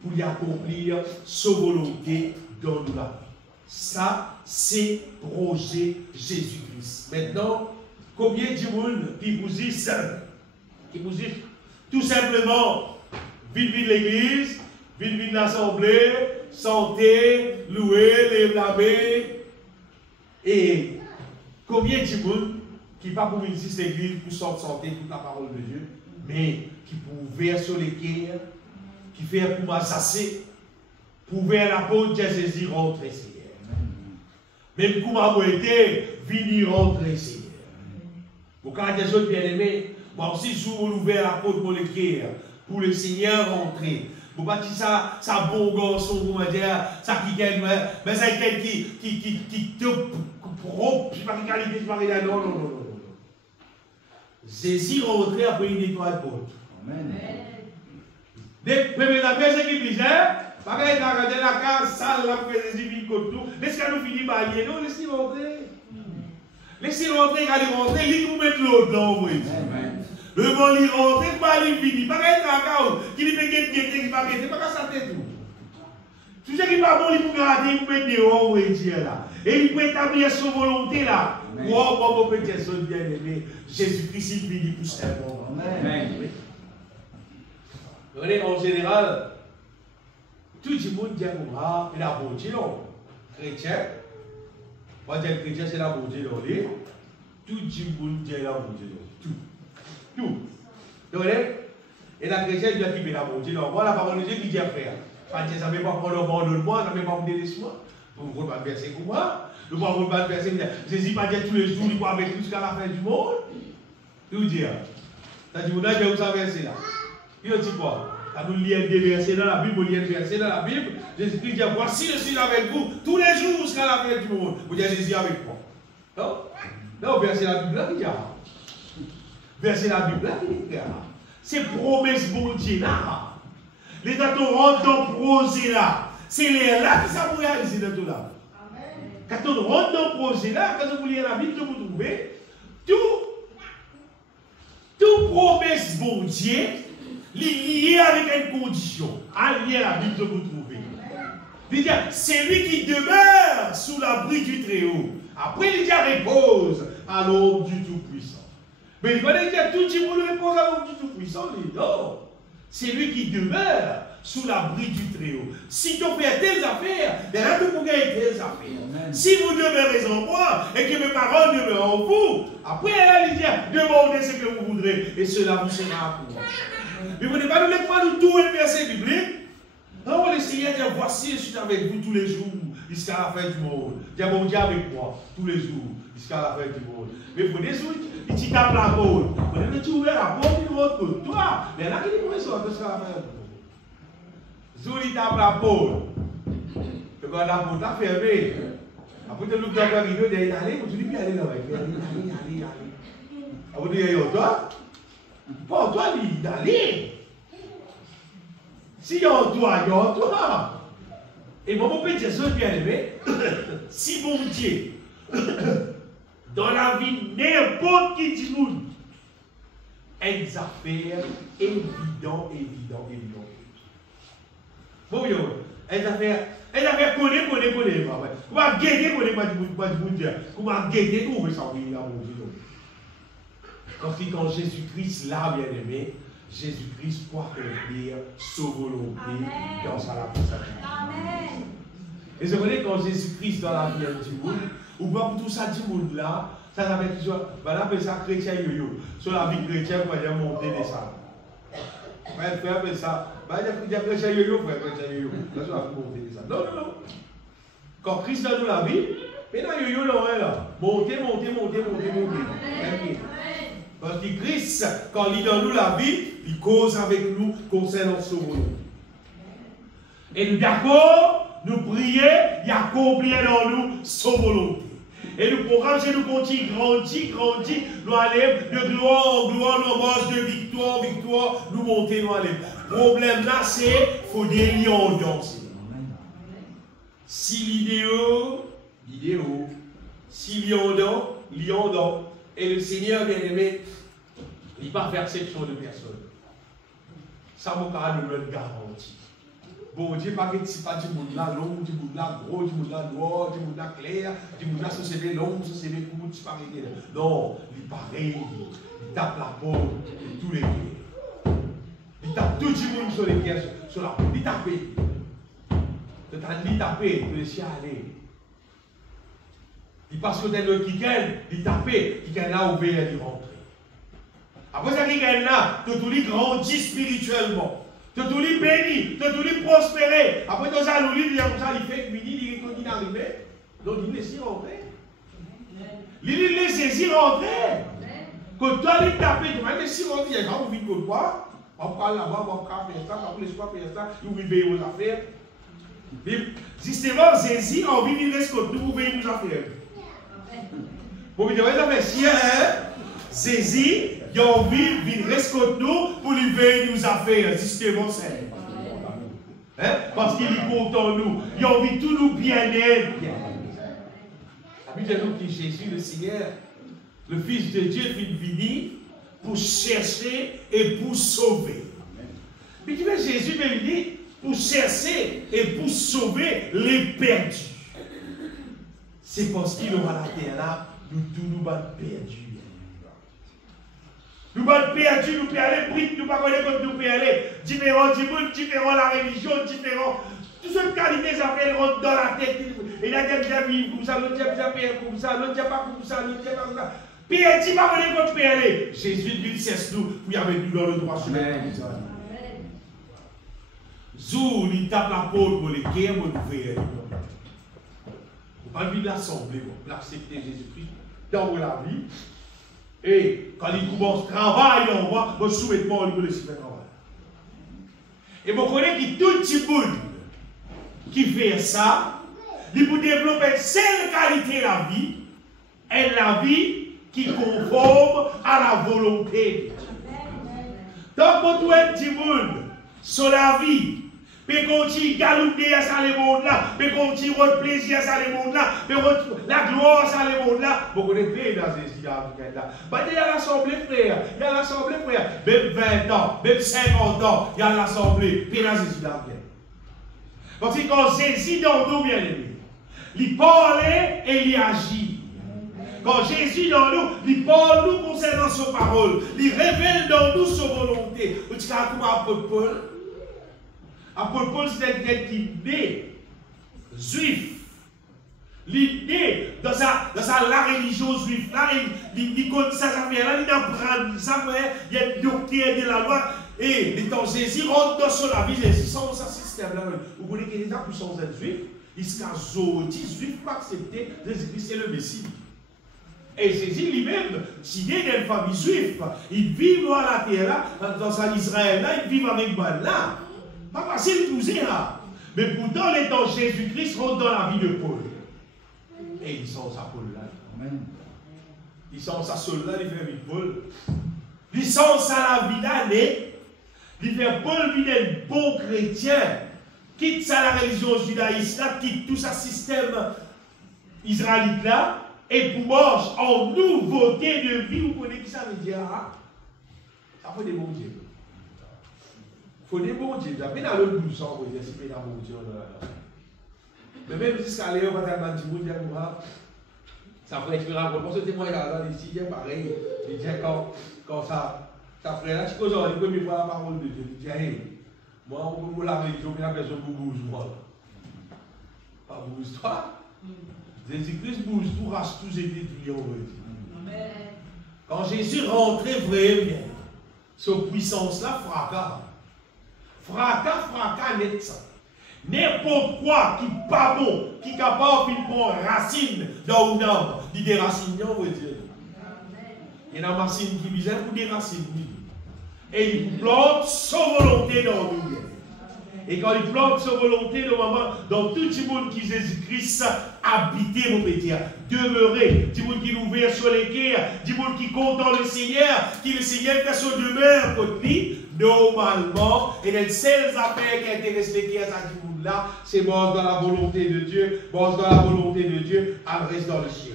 pour y accomplir sa volonté dans nous la vie. Ça, c'est projet Jésus-Christ. Maintenant, combien de monde qui vous disent tout simplement, vite l'église, vite l'assemblée, santé, louer, les blâmer. Et combien de monde qui pas pour venir ici l'église pour sortir santé toute la parole de Dieu, mais qui pour ouvrir sur les quais, qui fait pour m'assasser, pour ouvrir la porte de Jésus rentrer, Seigneur. Même comme m'a été, venir rentrer, Seigneur. Pour quand des autres bien-aimés, moi aussi, je vous ouvert la porte pour les quais, pour le Seigneur rentrer. Vous ne pas ça, ça bon garçon, vous me dire, ça qui gagne, mais ça qui te propre, je ne sais pas qualité, je ne sais pas qualité, non. Jésus rentrer après une étoile porte. Amen. Les premières affaires, c'est qui disent, pas qu'il y a la case sale, là, pour que Jésus vienne comme tout. Laissez nous finir par y aller, non, laissez rentrer. Laissez rentrer, quand il rentre, il nous met l'eau dedans, vous voyez. Le bon, il rentre, pas il finit. Pas qu'il y a la case, qui lui met quelqu'un qui n'est pas arrêté, pas qu'il s'attend tout. Tout ce qui n'est pas bon, il peut garder, il peut mettre dehors, vous voyez, là. Et il peut établir sa volonté, là. Wow, bon, petit son bien-aimé, Jésus-Christ, il vit pour ça. Amen. En général, tout le monde dit, ah, il a bon Dieu, non. chrétien, moi, je dis chrétien, c'est la bonté dans les. Tout le monde dit la bonté dans tout. Tout. Donc, et la chrétienne, il doit quitter la bonté dans moi. La parole de Dieu qui dit frère. Parce que ça ne veut pas prendre le bord de moi, ça ne veut pas me délaisser moi. Vous ne pouvez pas verser pour moi. Vous ne pouvez pas verser. Jésus pas dire tous les jours, il va avec nous jusqu'à la fin du monde. Je vous dis, ça dit, vous avez où ça verset là. Il dit quoi? Quand nous lisons des versets dans la Bible, vous lisez des versets dans la Bible, Jésus-Christ dit, voici je suis avec vous tous les jours jusqu'à la fin du monde. Vous dites, Jésus avec moi. Non? Non, verset la Bible là qui dit. Verset la Bible là qui dit. C'est promesse bon Dieu là. Les dates rentrent dans le projet là. C'est là que ça vous réalise dans tout là. Quand on rentre dans le projet là, quand vous lisez la Bible, vous trouvez tout promesse bon Dieu lié avec une condition. Allié à la Bible, vous trouvez. C'est lui qui demeure sous l'abri du Très-Haut. Après, il dit repose à l'ombre du Tout-Puissant. Mais il va dire tout le monde repose à l'ombre du Tout-Puissant. Non. C'est lui qui demeure sous l'abri du Très-Haut. Si tu fais telles affaires, il y a tout pour gagner telles affaires. Amen. Si vous demeurez en moi et que mes paroles demeurent en vous, après elle dit demandez ce que vous voudrez et cela vous sera pour. Mais vous ne pouvez pas nous tout un verset biblique. Non, le Seigneur dit voici je suis avec vous tous les jours jusqu'à la fin du monde. Dis bon Dieu avec moi tous les jours jusqu'à la fin du monde. Mais vous des jours, il t'y tape la porte. Vous avez dit ouvert la porte, il montre pour toi. Mais là, il dit sortir jusqu'à la fin du monde. Zouli tape la porte. Et quand la porte a fermé, après tu l'ouvres dans le rideau, il dit allez, vous dites aller là-bas. Allez. Après tu dis toi, pas toi, il dit allez. Si il y a toi, il y a toi. Et mon petit Jésus bien aimé, si bon Dieu, dans la vie, n'importe qui dit nous, des affaires évidentes. Bon, des affaires connaît. Comment guetter, comment guetter, où ça oui, là, mon Dieu. Quand Jésus-Christ, là, bien aimé, Jésus-Christ peut accomplir sa volonté dans sa vie. Et c'est vrai quand Jésus-Christ dans la vie du monde, ou pas pour tout ça du monde là, ça s'appelle toujours, on appelle ça chrétien yo-yo. Sur la vie chrétienne, on va dire monter des salles. On va appeler ça, il y a chrétien yo-yo, frère chrétien yo-yo. Là, on va monter des salles. Non. Quand Christ dans nous la vie, mais là, yo-yo, là, monter. Parce que Christ, quand il est dans nous la vie, il cause avec nous concernant son volonté. Et nous d'accord, nous prions, il accomplit dans nous son volonté. Et nous programme, c'est nous continuer, grandir, nous aller de gloire en gloire, nous marche de victoire en victoire, nous monter, nous aller. Le problème là, c'est qu'il faut des lions danser. Si l'idéo, si lion dans. Et le Seigneur bien-aimé, il ne va pas faire exception de personne. Ça vous le garantit. Bon Dieu, pas que c'est pas du monde là, long, du monde là, gros, du monde là, noir, du monde là, clair, du monde là, société long, société court, c'est pas pareil. Non, il est pareil, il tape la porte de tous les pieds. Il tape tout le monde sur les pieds, sur la porte. Il tape. Il tape, il laisse aller. Il passe côté de qui gagne, il tape, qui gagne là où il est rentré. Après ça, qui gagne là, tout lui grandit spirituellement. Tout lui bénit, tout lui prospérer. Après tout ça, il dit comme ça, il fait midi, il continue d'arriver. Donc il laisse rentrer. Il laisse saisir rentrer. Quand toi, il tape, tu vas laisser rentrer. Il y a quand vous vite quoi, on prend là-bas, on prend faire ça, on laisse pas faire ça, il vous veille aux affaires. Justement, Jésus a envie de laisser nous, vous veillez nos affaires. Bon, vous avez si Jésus a envie de rester nous pour lui veiller nos affaires, justement, c'est. Parce qu'il est content de nous. Il a envie de tout nous bien-être. La Bible dit que Jésus, le Seigneur, le Fils de Dieu, est venu pour chercher et pour sauver. Mais tu vois, Jésus me dit pour chercher et pour sauver les perdus. C'est parce qu'il aura la terre là. Nous tous nous sommes perdus. Nous sommes perdus, nous pouvons aller briller, nous ne pouvons pas connaître nous pouvons aller. Différents du monde, différents la religion, différents. Toutes ces qualités, elles rentrent dans la tête. il a déjà vivre comme ça, l'autre déjà faire comme ça, l'autre déjà pas comme ça, l'autre déjà pas comme ça. Pierre, tu vas venir contre Pierre. Jésus dit, cesse nous, pour y avoir nous dans le droit chemin. Zou, il tape la porte pour les guerres, pour nous faire. Vous parlez de l'assemblée, pour accepter Jésus-Christ dans la vie. Et quand il commence à travailler, on voit, on souhaite pas, on peut laisser faire travail. Et vous connaissez que tout petit monde qui fait ça, il peut développer une seule qualité de la vie, et la vie qui conforme à la volonté. Donc, pour tout un petit monde sur la vie, mais quand tu galoper à ça le monde là, mais quand tu as plaisir à ça le monde là, mais la gloire à ça le monde là, vous connaissez dans ces idées-là. Il y a l'assemblée frère, il y a l'assemblée frère, même 20 ans, même 50 ans, il y a l'assemblée, puis dans ces idées-là. Parce que quand Jésus dans nous, bien aimé, il parle et il agit. Quand Jésus dans nous, il parle nous concernant sa parole, il révèle dans nous sa volonté. Vous dites comme apôtre Paul. Apôtre Paul, c'est quelqu'un qui est juif. L'idée dans la religion juive, là, il connaît ça, là, il apprend ça, il y a une doctrine de la loi. Et l'étant Jésus rentre dans la vie, Jésus sans ce système-là. Vous voyez qu'il y a des gens qui sont juifs, ils sont juifs pour accepter Jésus-Christ c'est le Messie. Et Jésus lui-même, s'il est d'une famille juive, il vit à la terre là, dans Israël là, il vit avec moi là. Pas facile de pousser là. Mais pourtant, les temps Jésus-Christ rentre dans la vie de Paul. Et ils sont ça Paul là. Amen. Ils sont ça seul là, ils font avec Paul. Ils sont ça la vie d'année. Ils font Paul vit un bon chrétien. Quitte ça la religion judaïste là, quitte tout ça système israélite là. Et pour marcher en nouveauté de vie, vous connaissez qui ça veut dire? Hein? Ça faut des bons dieux. Il faut des bons dieux. J'ai dans le 12 ans, vous dites, c'est pas bon Dieu. Mais même jusqu'à l'ailleurs, on va dire, ça ferait expérience. Pour ce témoignage là, ici, c'est pareil. Il dit, quand ça ferait là, tu causes la première fois la parole de Dieu. Il dit, hey, moi, on peut me la religion, mais la personne bouge, moi. Pas bouge, toi. Jésus-Christ bouge tout, rache tout, j'ai dit, tout, on veut dire. Quand Jésus rentrait vraiment, cette puissance-là, fracas net ça. N'importe quoi qui n'est pas bon, qui est capable de prendre racine dans une âme, il dit des racines, on veut dire. Il y a une racine qui misère pour des racines. Et il plante sa volonté dans nous. Et quand il plante sa volonté de maman, dans tout le monde qui Jésus-Christ habiter, mon petit, demeurer, du monde qui est ouvert sur les cœurs, du monde qui compte dans le Seigneur, qui le Seigneur fait son demeure contre lui, normalement, et les seules affaires qui intéressent les cœurs à ce monde-là, c'est mort dans la volonté de Dieu, mort dans la volonté de Dieu, elle reste dans le ciel.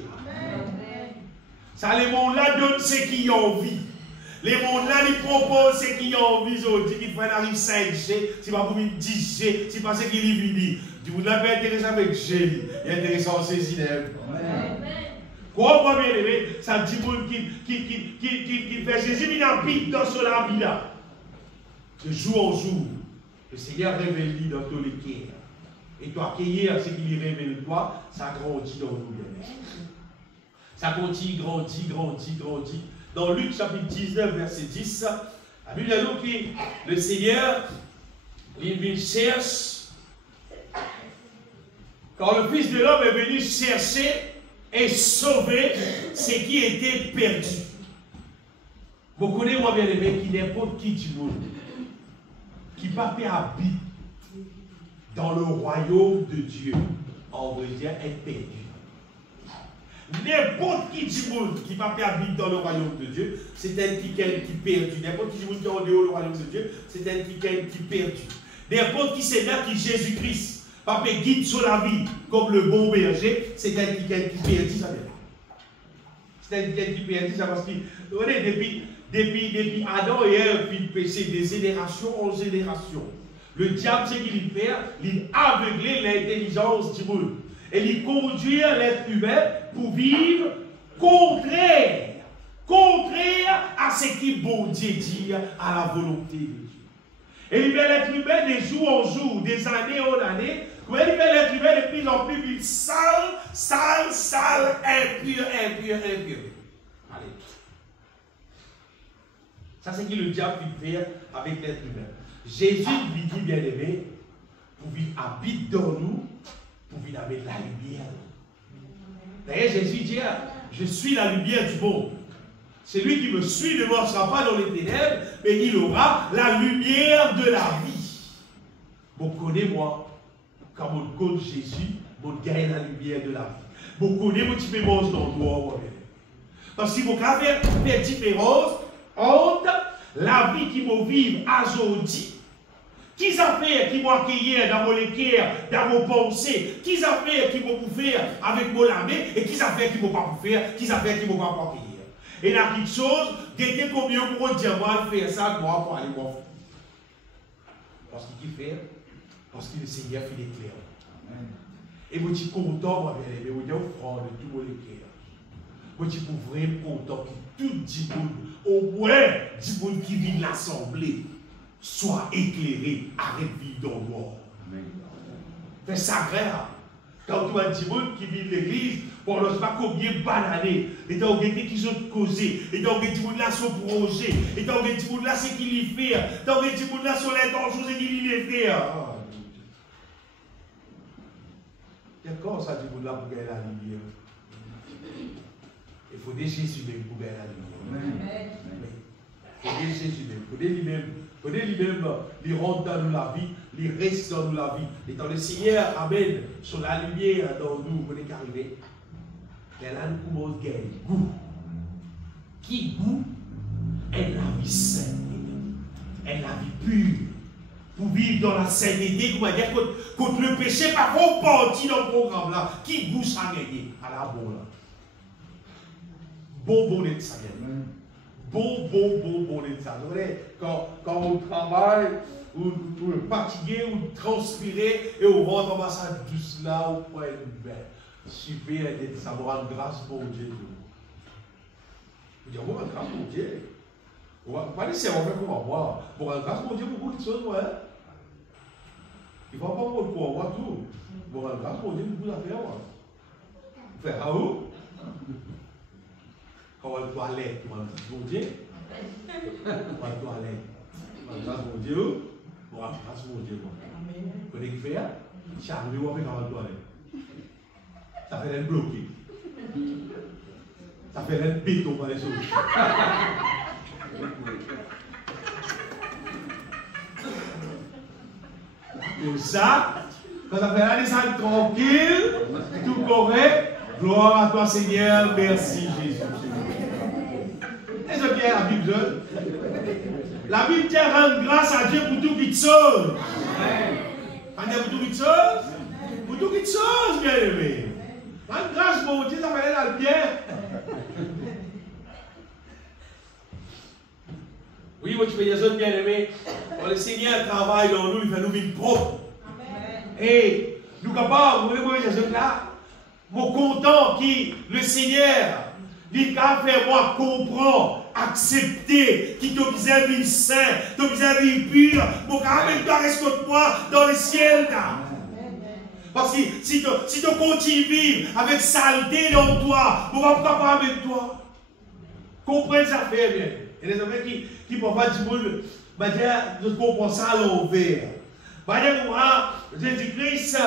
Ça, les mondes-là donnent ce qui ont envie. Les mondes-là, ils proposent ce qu'ils ont envie aujourd'hui, qu'ils prennent arrive 5G, c'est pas pour 10G, c'est pas ce qu'ils disent. Du monde là, pas intéressant avec G, il est intéressant en saisir. Quoi, bien aimé, ça dit qui fait Jésus, il habite dans ce la vie là. De jour en jour, le Seigneur révèle dans tous les cœurs. Et toi, accueillir ce qu'il révèle toi, ça grandit dans nous. Ça continue, grandit. Dans Luc chapitre 19, verset 10, la Bible dit que le Seigneur, il cherche, quand le Fils de l'homme est venu chercher et sauver ce qui était perdu. Vous connaissez, moi bien aimé, qui n'importe qui du monde, qui ne peut pas habiter dans le royaume de Dieu, on veut dire être perdu. N'importe qui du monde qui ne peut pas habiter dans le royaume de Dieu, c'est un qui est perdu. N'importe qui du monde qui est en dehors du royaume de Dieu, c'est un qui est perdu. N'importe qui c'est là qui Jésus-Christ, pas guide sur la vie comme le bon berger, c'est un qui est perdu, ça vient. C'est un qui est perdu, ça parce que, depuis Adam et Ève, puis le péché, des générations en génération, le diable, c'est qu'il fait, il aveugler l'intelligence du monde. Et il conduit l'être humain pour vivre contraire à ce qui bon Dieu dit, à la volonté de Dieu. Et il met l'être humain des jours en jours, des années en années, Comment il fait l'être humain de plus en plus sale, sale, sale, impur, impur, impur. Allez. Ça, c'est ce que le diable peut faire avec l'être humain. Jésus lui dit, bien aimé, pour qu'il habite dans nous, pour qu'il avec la lumière. D'ailleurs, Jésus dit, je suis la lumière du monde. Celui qui me suit ne marchera pas dans les ténèbres, mais il aura la lumière de la vie. Vous connaissez moi, quand on connaît Jésus, on gagne la lumière de la vie. Vous connaissez mon petit peu dans le noir. Parce que vous pouvez faire des différences entre la vie qui vous vive aujourd'hui, qui affaires qui vont accueillir dans mon cœur, dans vos pensées, qui affaires qui vont vous faire avec mon lamé, et qui affaires qui ne vont pas vous faire, qui affaires qui ne vont pas vous accueillir. Et la petite chose, guettez combien pour dire moi faire ça, moi pour aller voir. Parce qu'il fait, parce que le Seigneur fait l'éclair. Et moi je suis content, moi bien aimé, je suis franc de tout mon cœur. Moi je suis vraiment content que tout le monde, au moins du monde qui vit l'assemblée, soit éclairé, arrête de vivre dans le noir. C'est sacré. Quand tu as un petit monde qui vit l'église, on ne sait pas combien bananer, et donc des qui sont causés, et donc des gens là sont projets, et donc des gens là c'est qui les fait, donc des gens là sont les dangereux et qui les fait. D'accord, ça dit là pour gagner la lumière. Il faut des Jésus même pour gagner la lumière. Il faut des Jésus même, il faut des lui-même. Lui-même, il rentre dans nous la vie, il reste dans nous la vie. Et dans le Seigneur amène sur la lumière dans nous, vous n'êtes arrivé. Mais là, nous commençons à gagner goût. Qui goût est la vie sainte, est la vie pure. Pour vivre dans la sainteté, on va dire contre le péché, par contre, parti dans le programme là. Qui goût ça gagner à la bonne là. Bon d'être ça gagner. Bon d'être ça. Quand on travaille, ou fatigué, ou transpirer, et on rentre dans sa douce là, on prend une belle. Super, ça vous rend grâce pour Dieu. Vous dites, on rend grâce pour Dieu. On va pas laisser on fait comment moi. Pour rendre grâce pour Dieu pour beaucoup de choses, ouais. Il ne va pas pour voir tout. Pour rendre grâce pour Dieu pour beaucoup d'affaires, moi. Vous faites à où? Quand on va à la toilette, on va dire pour Dieu. On va à la toilette. On va grâce pour Dieu. On va grâce pour Dieu. Vous connaissez ce qu'il fait? Charles, on va faire à la toilette. Ça fait un bloqué. Ça fait un béton par les choses. Pour ça, quand ça fait un descente tranquille, tout correct, gloire à toi Seigneur, merci Jésus. Et ce qui est la Bible jeune. La Bible dit rendre grâce à Dieu pour tout qui chose. Pour tout qui chose? Pour tout qui chose, bien aimé. Rendre grâce pour Dieu, ça va aller dans le bien. Oui, moi, tu peux dire, bien aimé, quand le Seigneur travaille dans nous, il fait nous vivre propres. Et nous capables, vous voyez, là, mon content qui, le Seigneur, dit qu'à faire moi comprendre, accepter, qui t'observe vivre saint, t'observe vivre pur, pour qu'avec toi reste contre moi dans le ciel. Là. Parce que si tu continues à vivre avec saleté dans toi, on va pas avec toi. Comprenez ça, fait bien. Et les hommes qui peuvent pas du monde, je comprends ça à l'envers. Jésus-Christ,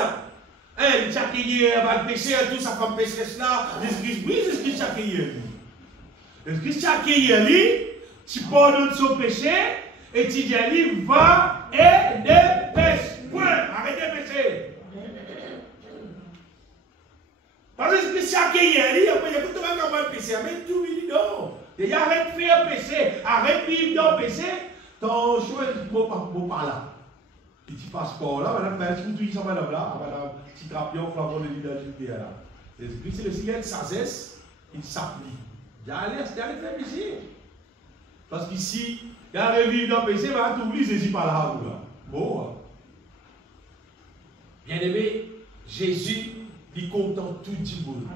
il chacun va pécher, tout ça comme pécheresse là. Jésus-Christ, oui, Jésus-Christ chacun. Jésus-Christ chacun, tu pardonnes son péché et tu dis à lui, va et ne pêche point. Arrêtez de pécher. Parce que chacun, il y a tout le monde qui péché, mais tout le monde non. Et arrête de faire péché, arrête de vivre dans le péché, ton choix est pas là. Et tu passes par là, madame, tu dis ça, madame là, madame, tu trapions, flamant de l'identité là. C'est le Seigneur de sagesse, il s'applique. D'aller faire péché. Parce qu'ici, il y a un vivre dans le péché, mais tu oublies, Jésus par là. Bon. Bien aimé, Jésus, il contente tout le monde.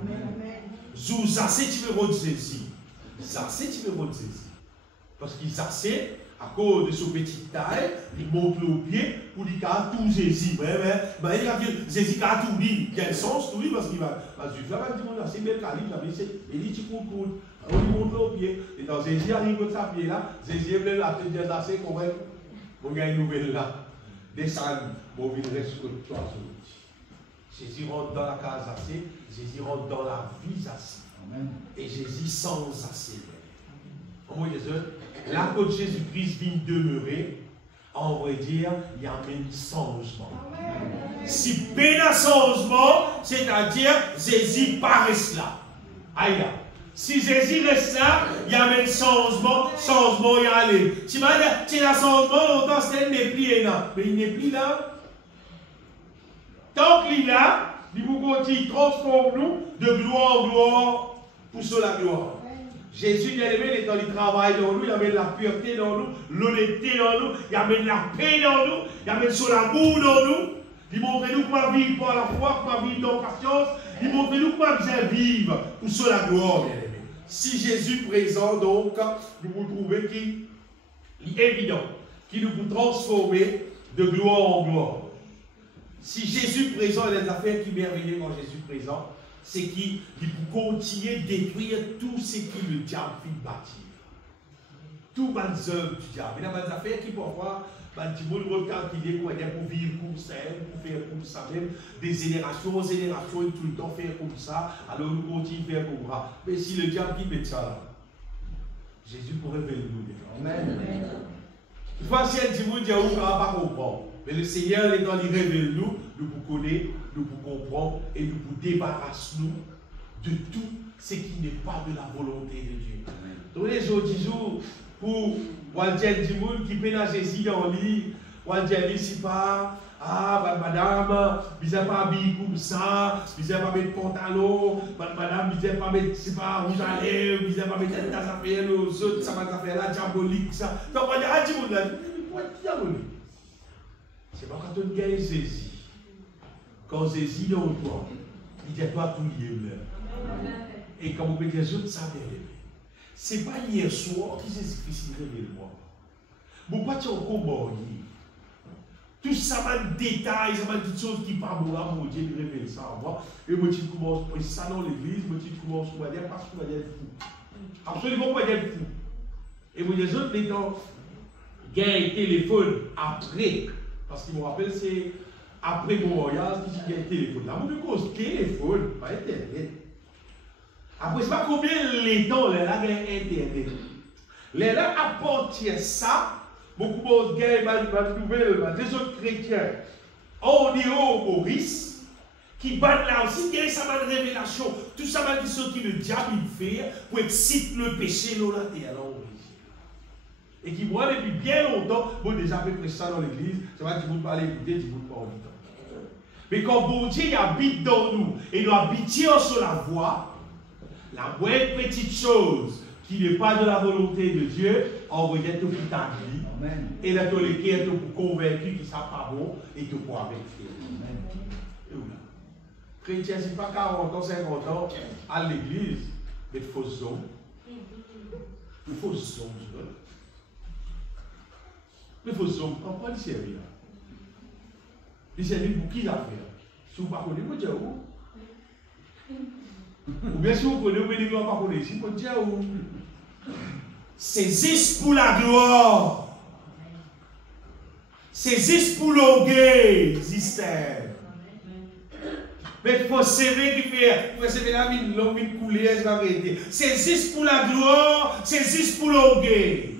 Zou, ça c'est tu veux rendre Jésus. Ça c'est tu veux rendre Jésus. Parce qu'il ça c'est à cause de son petit taille, il monte le pied pour dire qu'il a tout Jésus. Mais il a dit Jésus a tout dit. Il y a un sens tout dit parce qu'il va. Juif là, il dit c'est bel calibre, il dit tu cours. On lui monte le pied. Et quand Jésus arrive de sa pied là, Jésus est la tête de la c'est qu'on a une nouvelle là. Descend, mon vie reste que toi sur Jésus rentre dans la case assez, Jésus rentre dans la vie assez. Et Jésus sans assez. En vrai, là que Jésus-Christ vient demeurer, en vrai dire, il y a un changement. Si peine à changement, c'est-à-dire Jésus paraît là. Aïe là. Si Jésus reste là, il y a un changement, il y a aller. Si tu as un changement, longtemps c'est n'est plus là. Mais il n'est plus là. Tant qu'il est là, il vous continue, transforme nous de gloire en gloire pour sur la gloire. Jésus, bien aimé, il est dans le travail dans nous, il amène la pureté dans nous, l'honnêteté dans nous, il amène la paix dans nous, il amène son amour dans nous. Il montre nous comment vivre par la foi, comment vivre dans la patience, il montre nous comment bien vivre pour sur la gloire, bien aimé. Si Jésus présent, donc, nous vous trouvez qu'il est évident, qu'il nous peut transformer de gloire en gloire. Si Jésus présent, il y a des affaires qui merveillent quand Jésus présent, c'est qu'il peut continuer à détruire tout ce que le diable fait bâtir. Tout les œuvres du diable. Il y a des affaires qui parfois, les gens calculent pour vivre comme ça, pour faire comme ça même, des générations en générations, et tout le temps faire comme ça, alors nous continuons à faire comme ça. Mais si le diable qui met ça là, Jésus pourrait révéler nous. Amen. Il faut si un petit mot dire, on ne va pas comprendre. Mais le Seigneur, il est dans les révèle nous, nous pour connaître, nous pour comprendre et nous pour débarrasser nous de tout ce qui n'est pas de la volonté de Dieu. Tous les jours, pour Walter Dimoun qui peut nager ici dans le lit, Walter dit si pas, madame, vous n'avez pas habillé comme ça, vous n'avez pas mis de pantalon, madame, vous n'avez pas mis, c'est pas rouge à lèvres, vous n'avez pas mis des affaires, les autres, ça va faire là, diabolique, ça. Donc on dit, Dimoun là, pourquoi diabolique? C'est pas quand on gagne Jésus. Quand Jésus est au toi, il dit toi tout lié. Et quand vous pouvez dire, je ça bien aimé. Ce n'est pas hier soir que Jésus-Christ révèle moi. Pourquoi tu es encore mort? Tout ça va de détails, ça va de toutes choses qui parlent de mon Dieu, il révèle ça à moi. Et moi, tu commences à prêcher ça dans l'église, moi, tu commences à dire parce que tu vas dire fou. Absolument pas dire fou. Et moi, les autres, les temps, il y a un téléphone après. Parce qu'il me rappelle, c'est après mon voyage, qu'il y a un téléphone. Là, vous me cause téléphone, pas Internet. Après, c'est pas combien les temps, là, il y a Internet. Les là, à partir ça, beaucoup de gens, ma nouvelle, des autres chrétiens, on est au Maurice, qui battent là aussi, il y a ça, ma révélation, tout ça, ma question que le diable fait pour exciter le péché, dans la terre. Et qui voit depuis bien longtemps, bon déjà fait ça dans l'église, c'est vrai que vous parlez écouter, vous ne parlez pas. Mais quand bon Dieu habite dans nous, et nous habitions sur la voie, la moindre petite chose qui n'est pas de la volonté de Dieu, envoyez tout pour ta vie, et la tolérer pour convaincre qui ça pas bon, et tout pour avec et voilà. Chrétien, c'est pas 40 ans, 50 ans, à l'église, mais il faut zone. Il faut zone. Mais il faut se comprendre le servir. Le servir pour qui l'a fait? Si vous ne connaissez pas, vous dites où? Ou bien si vous connaissez, vous ne pas connaître. Si vous dites où? C'est juste pour la gloire. C'est juste pour l'orgueil, système. Mais il faut servir qui fait, il faut servir la mine, l'homme couler, elle va arrêter. C'est juste pour la gloire, c'est juste pour l'orgueil.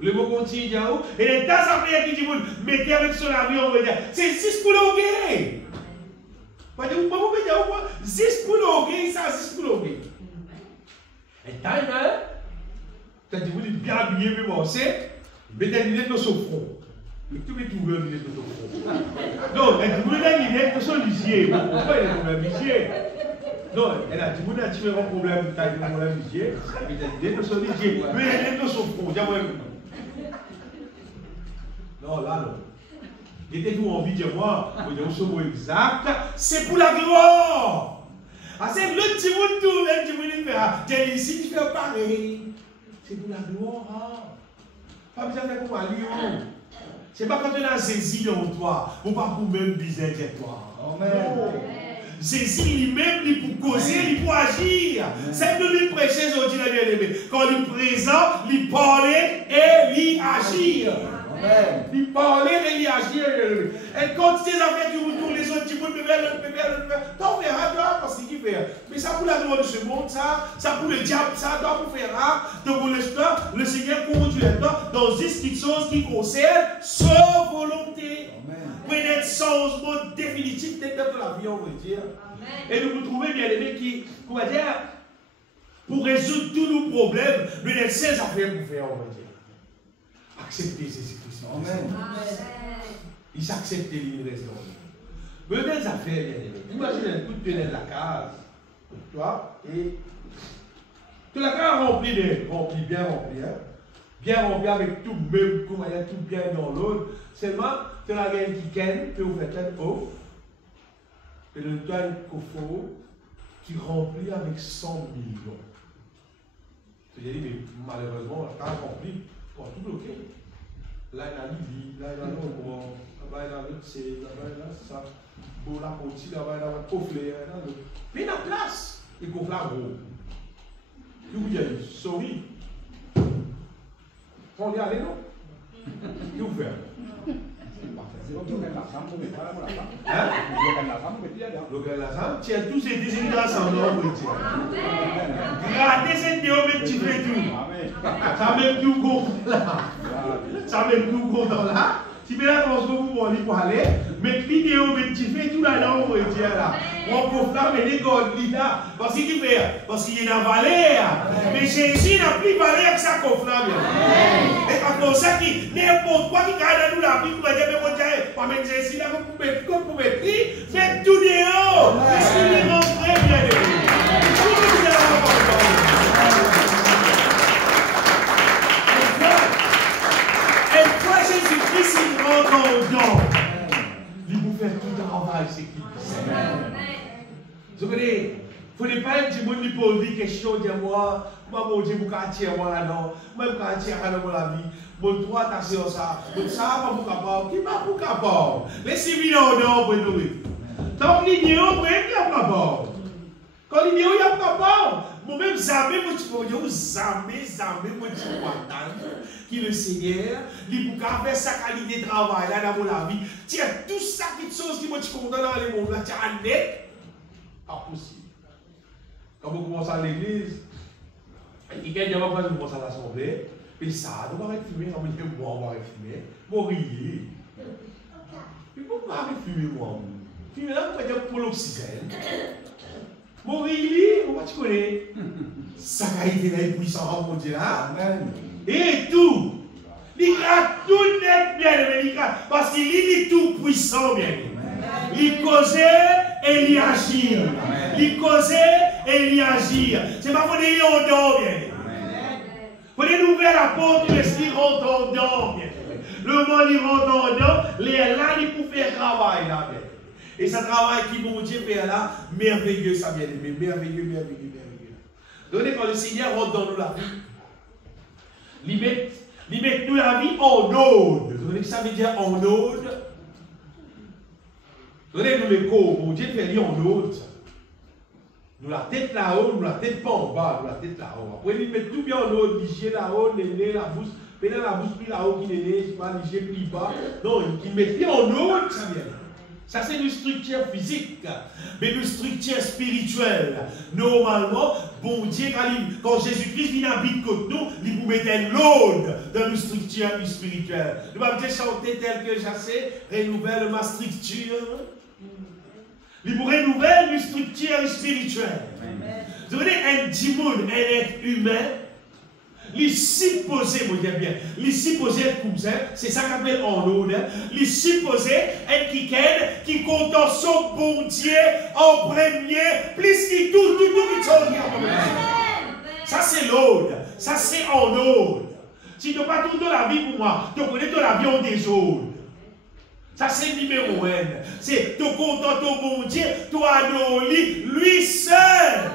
Le mot continue, et les tas d'affaires qui disent, mettez avec son ami, on va dire, c'est 6 pour l'orgueil. Vous pouvez dire, 6 pour l'orgueil, ça, 6 pour l'orgueil. Et t'as tu as dit, vous êtes bien habillé, mais bon, c'est, mettez une lunette dans son front. Mais tout est ouvert, une lunette dans son front. Non, elle dit, vous avez une lunette dans son lisier. Pourquoi il a un problème lisier? Non, elle a dit, vous avez différents problèmes, tu as un problème lisier, mais tu as une lunette dans son lisier. Mais une lunette dans son front, dis-moi. Non, là, non. Mettez-vous envie de dire, moi, vous avez ce mot exact, c'est pour la gloire. Ah, c'est le petit bout de tout, le petit bout de faire. T'es ici, tu fais pareil. C'est pour la gloire. Hein? Pas besoin de faire comme un lion. C'est pas quand on a saisi dans toi, ou pas pour même bizarre de toi. Amen. Jésus lui-même, il pour causer, il pour agir. C'est de lui prêcher, je dis la bien-aimée. Quand il est présent, il parle et il agit. Il parle et il agit. Et quand tu es avec du retour, les autres, tu peux le faire, t'en verras, toi, parce qu'il fait. Mais ça pour la loi de ce monde, ça pour le diable, ça doit pour faire. Donc pour l'instant, le Seigneur conduit dans une chose qui concerne sa volonté. Pour être changement définitif de la vie, on va dire. Et nous trouvons bien aimé qui, on va dire, pour résoudre tous nos problèmes, nous avons 16 affaires pour faire, on va dire. Accepter Jésus-Christ. Amen. Il s'accepte l'université. Mais des affaires, bien aimé. Imaginez un coup de tenir la case, toi, et tu la case remplie, bien remplie, hein? Bien rempli avec tout même, comme il y a tout bien dans l'autre. Seulement, tu as quelqu'un qui ken, tu ouvres un offre, et le toit coffre qui remplit avec 100 millions. Tu as dit, mais malheureusement, la case remplie, pour tout bloquer. Là, il y a Libye, là, il y a l'Ombre, là, il y a l'autre, c'est, là, il y a ça. Pour la potille, là, il y a le coffret, là, l'autre. Mais il y a place, et coffre là, gros. Que vous dites, sorry. On y allait, non? Que vous faites? Hein? La femme, tiens tous ces désignats ensemble, gratez cette déo, mais tu fais tout. Ça met tout content là. Ça met tout content là. Si vous avez pour aller, mais vidéo, mais tu fais tout là, on va dire là. On peut faire des godly là. Parce qu'il fait, parce qu'il y a une valeur. Mais Jésus n'a plus valeur que ça qu'on fait. Et comme ça, n'importe quoi qui garde nous la vie, vous allez me dire, pas même Jésus là, vous pouvez faites tout dehors. Qu'est-ce qu'il est montré, bien aimé? Jésus-Christ, il rentre dedans. Il vous fait tout le travail, c'est qui? Vous voyez, il ne faut pas être du monde qui pose des questions, dire moi, mon Dieu, vous quartier, moi là-dedans, moi, je quartier dans la vie, mon droit taxé en ça, mon ça, pas capable, qui m'a pas capable. Laissez-moi là-dedans, pour nous. Tant que l'idée, on peut être capable. Quand l'idée, il est capable. Moi-même, jamais, moi, qui le Seigneur, il peut faire sa qualité de travail là dans la vie. Tiens, tout ça, qui chose qui m'a dit qu'on dans le monde là, tiens, net, pas possible. Quand vous commencez à l'église, il y a des gens qui commencent à l'assemblée, et ça, on va fumer, on va dire, moi, on va fumer, on va rire. Mais pourquoi on va fumer, moi? Fumer là, on va dire pour l'oxygène. Morili, on va te connaître. Ça a été là, puissant, mon Dieu là. Et tout. Il a tout net bien, parce qu'il est tout puissant bien. Il causait et il agit. Il causait et il agit. C'est pas pour dire on dort bien. Pour nous ouvrir la porte, l'esprit rentre dedans bien. Le moment il rentre dedans, les là il peut faire travail là bien. Et ce travail qui mon Dieu fait là, merveilleux, ça bien aimé, merveilleux, merveilleux, merveilleux. Donc quand le Seigneur rentre dans nous la vie, il met nous la vie en ode. Vous savez que ça veut dire en ode? Donnez-nous les corps, mon Dieu fait lui en ode. Nous la tête là-haut, nous la tête pas en bas, nous la tête là-haut. Après il met tout bien en ode, l'hygiène là-haut, le nez, la bouche, maintenant la bouche plus là-haut qui est nez, je sais pas, l'hygiène plus bas. Non, il met bien en ode, ça vient. Ça, c'est une structure physique, mais une structure spirituelle. Normalement, bon Dieu, quand Jésus-Christ vient habiter contre nous, il vous mettait l'aude dans une structure spirituelle. Nous allons chanter tel que j'essaie, renouvelle ma structure. Il vous renouvelle une structure spirituelle. Vous voyez, un démon, un être humain, les supposés, vous dites bien, les supposés être comme ça, c'est ça qu'on appelle en l'eau, les supposés être qui compte son bon Dieu en premier, plus qu'il tout qui sont ça c'est l'eau, ça c'est en eau. Si tu n'as pas tout dans la vie pour moi, tu connais dans la vie en des eaux. Ça c'est numéro 1. C'est tu comptes ton bon Dieu, tu adores lui seul.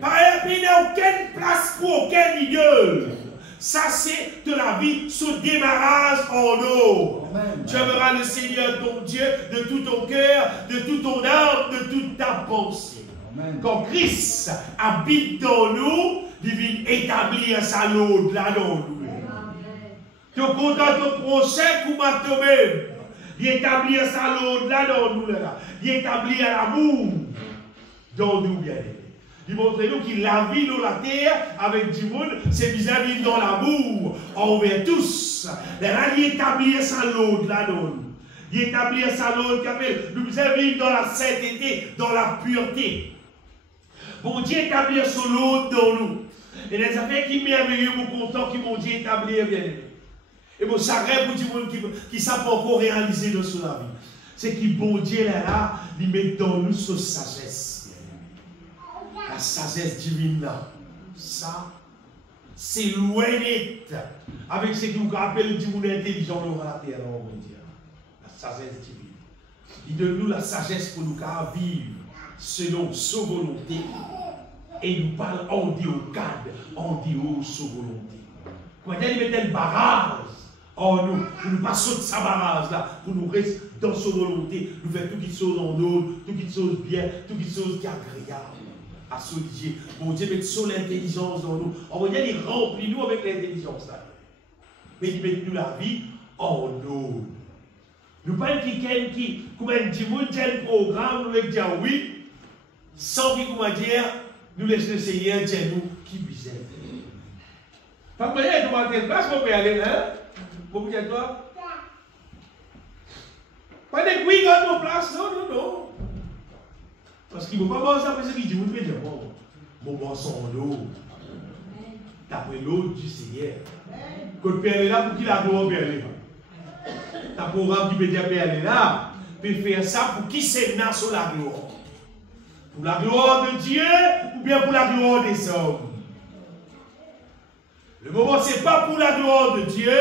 Par exemple, il n'y a aucune place pour aucun idole. Ça, c'est de la vie se démarrage en nous. Tu aimeras le Seigneur ton Dieu de tout ton cœur, de toute ton âme, de toute ta pensée. Amen. Quand Christ habite dans nous, il vient établir sa loi là dans nous. Tu es content de ton prochain comme à toi-même. Il établit sa loi là dans nous. Il établit l'amour dans nous, bien-aimés. Il montre nous qu'il la vie dans la terre avec du monde, c'est vis-à-vis dans l'amour envers tous. Là, il établit sa loi là dans nous. Il établit sa loi qui appelle nous vivre dans la sainteté, dans la pureté. Bon Dieu établit son loi dans nous. Et les affaires qui merveilleux, mon content, qui mon Dieu établit, bien aimé. Et bon, ça rêve pour du monde qui ne savent pas encore réaliser dans son vie. C'est que bon Dieu là, il met dans nous sa sagesse. La sagesse divine là. Ça, c'est loin net. Avec ce qu'on appelle du monde intelligent dans la terre, on va dire. La sagesse divine. Il donne nous la sagesse pour nous vivre selon sa volonté. Et nous parle en dit au cadre, en dit au sa volonté. Quand il met un barrage en nous, pour nous passer de sa barrage là, pour nous rester dans sa volonté, nous faire tout qui chose en nous, tout qui chose bien, tout qui chose qui est agréable à ce Dieu. Bon Dieu met sur l'intelligence dans nous. On va dire, il remplit nous avec l'intelligence là. Mais il met nous la vie en nous. Nous parlons quelqu'un qui, comme un petit monde, a un programme, nous lui dire oui, sans qu'il comment dire, nous laissons le Seigneur dire nous qui visait. Pas de manière, tu vas à quelle place qu'on peut aller, hein? Pour vous dire toi? Pas de oui, dans nos places, non, non, non. Parce qu'il ne faut pas manger après ce qu'il dit, vous devez dire, bon, bon, son l'eau. D'après l'eau du Seigneur. Que le Père est là pour qu'il a gloire au Père est là. T'as programme qui peut dire Père est là, peut faire ça pour qui s'émena sur la gloire. Pour la gloire de Dieu ou bien pour la gloire des hommes. Le moment, ce n'est pas pour la gloire de Dieu,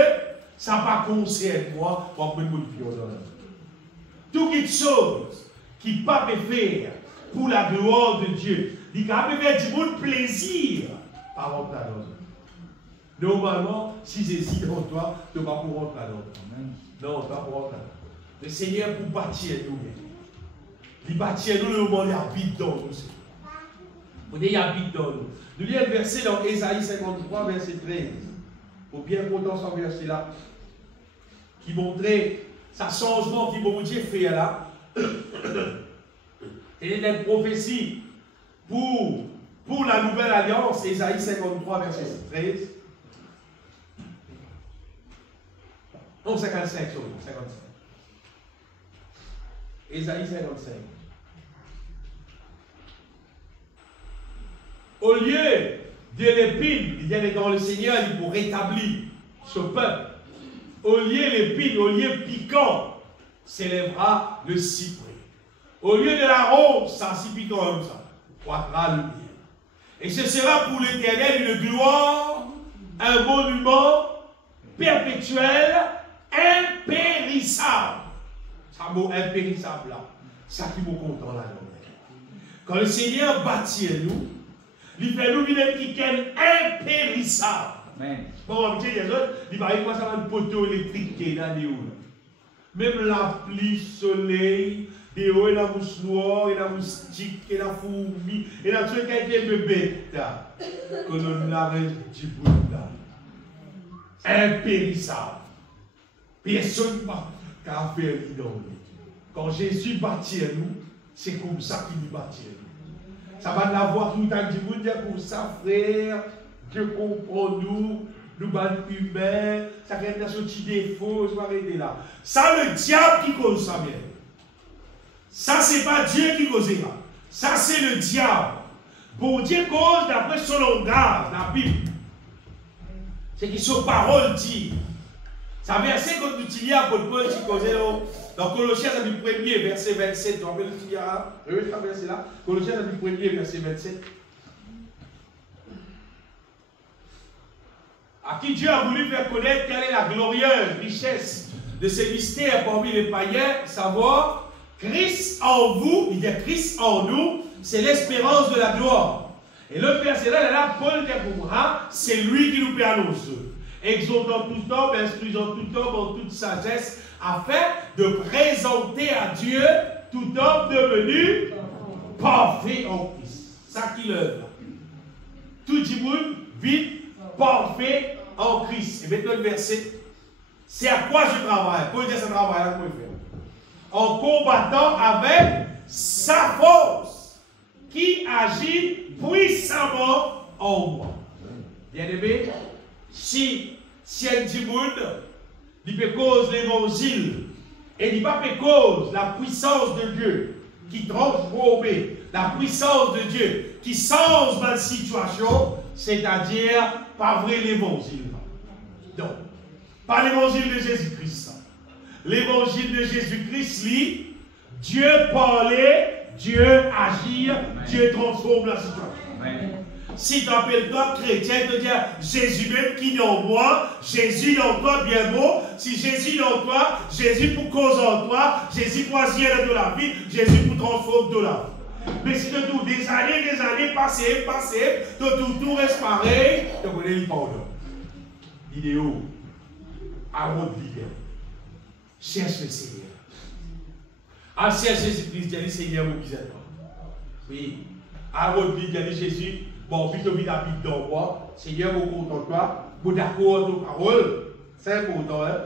ça ne pas concerne moi, pour prendre mon pion dans la vie. Toute chose qui ne peut pas faire pour la gloire de Dieu, il peut faire du bon plaisir par contre la gloire. Normalement, si c'est ici dans toi, tu ne vas pas pour rentrer là-dedans. Non, tu ne vas pas pour rentrer là-dedans. Le Seigneur pour bâtir nous. Il bâtit nous le moment où il habite dans nous. Vous voyez, il habite dans nous. Nous lisons un verset dans Ésaïe 53, verset 13. Pour bien content ce verset-là. Qui montrait sa changement qui bon Dieu fait là. C'est une prophétie pour la nouvelle alliance. Ésaïe 53, verset 13. Non, 55, sorry, 55. Ésaïe 55. Au lieu de l'épine, il vient dans le Seigneur, il pour rétablir ce peuple. Au lieu l'épine, au lieu piquant, s'élèvera le cyprès. Au lieu de la rose, ça si piquant comme ça, croîtra le bien. Et ce sera pour l'Éternel une gloire, un monument perpétuel, impérissable. Ça mot impérissable là, ça qui vous content là. Quand le Seigneur bâtit nous, il fait nous une qui est impérissable. Amen. Bon, on va dire les autres, il va y avoir ça un poteau électrique qui est dans les hauts. Même la pluie, soleil, des hauts, et la mouche noire, et la moustique, et la fourmi, et la truc qui a été bébête. Que l'on arrête du bout là. Impérissable. Personne n'a qu'à faire l'idole. Quand Jésus bâtit nous, c'est comme ça qu'il nous bâtit nous. Ça va l'avoir tout le temps du monde, dire pour ça, frère, Dieu comprend nous, nous bandes humains, ça crée des petits défauts, je vais arrêter là. Ça, le diable qui cause ça bien. Ça, c'est pas Dieu qui cause ça. Ça, c'est le diable. Bon Dieu cause d'après son langage, la Bible. C'est que son parole dit. Ça verset qu'on utilise à Paul qui causait dans Colossiens, du 1er, verset 27. Donc, je vais traverser là. Colossiens, du 1er, verset 27. À qui Dieu a voulu faire connaître quelle est la glorieuse richesse de ces mystères parmi les païens, savoir Christ en vous, il dit Christ en nous, c'est l'espérance de la gloire. Et l'autre verset là, Paul dit pour moi, c'est lui qui nous peut annoncer. Exhortant tout homme, instruisant tout homme en toute sagesse, afin de présenter à Dieu tout homme devenu parfait en Christ. Ça qui l'œuvre. Tout le monde vit parfait en Christ. Et maintenant le verset, c'est à quoi je travaille. Paul dit ce travail-là pour faire. En combattant avec sa force qui agit puissamment en moi. Bien-aimé, si un petit monde, il peut cause l'évangile et il pas peut cause la puissance de Dieu qui transforme la puissance de Dieu qui change ma situation, c'est-à-dire pas vrai l'évangile. Donc, pas l'évangile de Jésus-Christ. L'évangile de Jésus-Christ, lui, Dieu parlait, Dieu agit, Dieu transforme la situation. Amen. Si tu appelles toi chrétien, tu dis Jésus même qui est en moi, Jésus en toi bien beau. Si Jésus est en toi, Jésus pour cause en toi, Jésus pour agir de la vie, Jésus pour transformer de la vie. Mais si tu tout des années passées, tout reste pareil, tu connais le pardon. Vidéo, à votre vie, cherche le Seigneur. À chercher Jésus-Christ, dis Seigneur, mon bizarre. Oui, à votre vie, dis Jésus. Bon, puis tu vis la vie dans moi, Seigneur, beaucoup content toi, beaucoup d'accord avec nos paroles, c'est important, hein?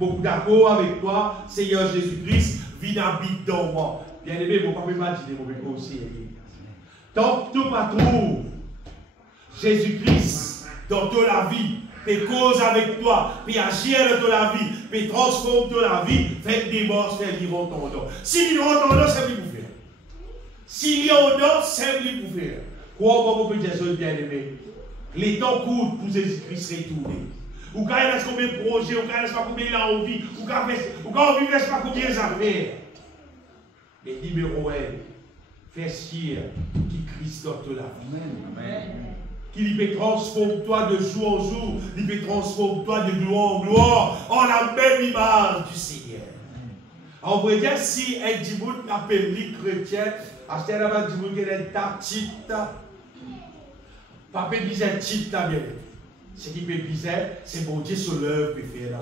Beaucoup d'accord avec toi, Seigneur Jésus-Christ, vis la vie dans moi. Bien aimé, mon papa m'a dit, mon aussi. Tant que tu ne trouves Jésus-Christ dans toute la vie, puis cause avec toi, puis agir dans la vie, puis transforme toute la vie, fais des morts, fais vivre ton nom. S'il y a un nom, c'est lui pour faire. S'il y a un nom, c'est lui pour faire. Quoi, mon petit Jésus bien-aimé? Les temps courent pour Jésus-Christ retourner. Ou quand il reste combien de projets, ou quand il reste pas combien il a envie, ou quand il reste pas combien d'affaires. Mais numéro 1, fais chier qui Christ dans la vie. Amen. Qu'il peut transformer toi de jour en jour, il peut transformer toi de gloire en gloire, en la même image du Seigneur. En vrai dire, si un dimoun appelle les chrétiens, acheter la dimoun qui est ta petite, pas peut biser petite ta bien. Ce qui peut biser, c'est bon Dieu sur l'œuvre peut faire là.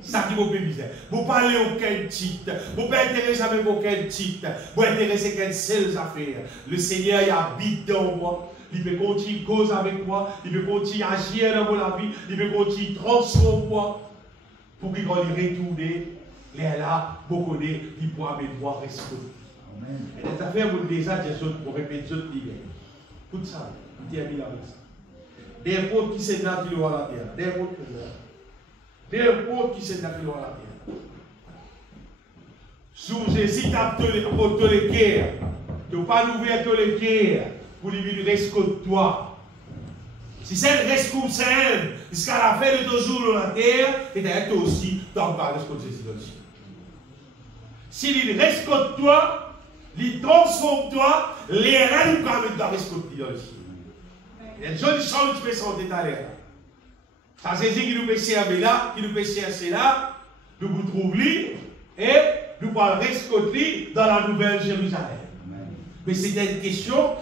Ça qui vous peut biser. Vous parlez aucun titre, vous ne intéressez avec aucun titre, vous intéressez qu'une seule affaire. Le Seigneur il habite dans moi. Il peut continuer à causer avec moi, il peut continuer à agir dans la vie, il peut continuer à transformer moi pour qu'il retourne. Les là, beaucoup de il pourra me voir respecter. Et les affaires, vous déjà, pour répéter ce livre. Tout ça, vous terminez avec ça. Des potes qui sont dans la terre. Des potes qui sont dans la terre. Sous Jésus, tu as tous les cœurs. Tu n'as pas ouvert tous les cœurs pour lui rescouter toi. Si c'est un rescousse, jusqu'à la fin de ton jour dans la terre, et d'ailleurs toi aussi, tu as encore rescouté Jésus dans le ciel. S'il rescoutte toi, il transforme toi, les reins nous permettent de rescouter dans le ciel. Il y a une jolie chose qui peut sortir dans l'air. Ça c'est Jésus qui nous peut servir là, qui nous peut chercher là, nous vous trouvons et nous pourrons rescouter dans la nouvelle Jérusalem. Mais c'était une question,